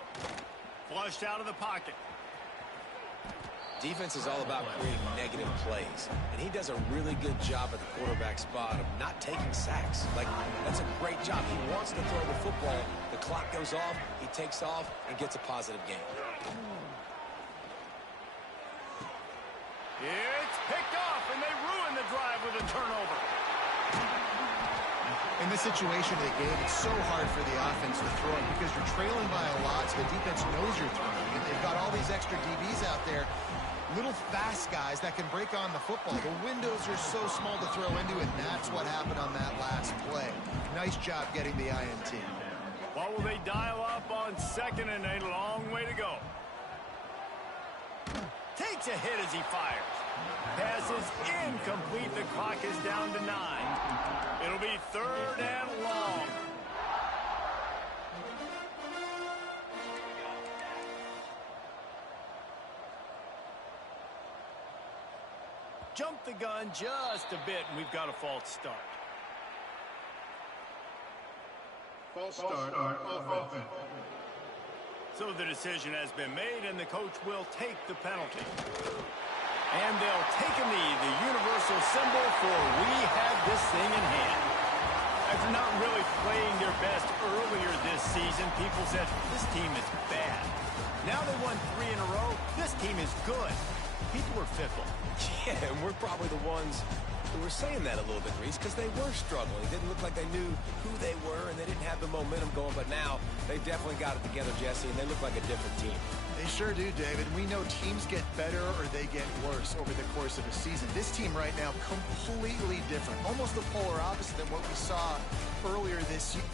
Flushed out of the pocket. Defense is all about creating negative plays, and he does a really good job at the quarterback spot of not taking sacks. Like, that's a great job. He wants to throw the football. The clock goes off, he takes off, and gets a positive gain. It's picked off, and they ruin the drive with a turnover. In this situation they gave, it's so hard for the offense to throw it because you're trailing by a lot, so the defense knows you're throwing. And they've got all these extra DBs out there, little fast guys that can break on the football. The windows are so small to throw into, and that's what happened on that last play. Nice job getting the INT. What will they dial up on 2nd and a long way to go? Takes a hit as he fires. Pass is incomplete. The clock is down to 9. It'll be 3rd and long. Jump the gun just a bit, and we've got a false start. False start offense. So the decision has been made, and the coach will take the penalty. And they'll take a knee, the universal symbol for we have this thing in hand. After not really playing their best earlier this season, people said, this team is bad. Now they won 3 in a row. This team is good. People were fickle. Yeah, and we're probably the ones who were saying that a little bit, Reese, because they were struggling. It didn't look like they knew who they were, and they didn't have the momentum going. But now they've definitely got it together, Jesse, and they look like a different team. They sure do, David. We know teams get better or they get worse over the course of a season. This team right now, completely different. Almost the polar opposite than what we saw earlier this year.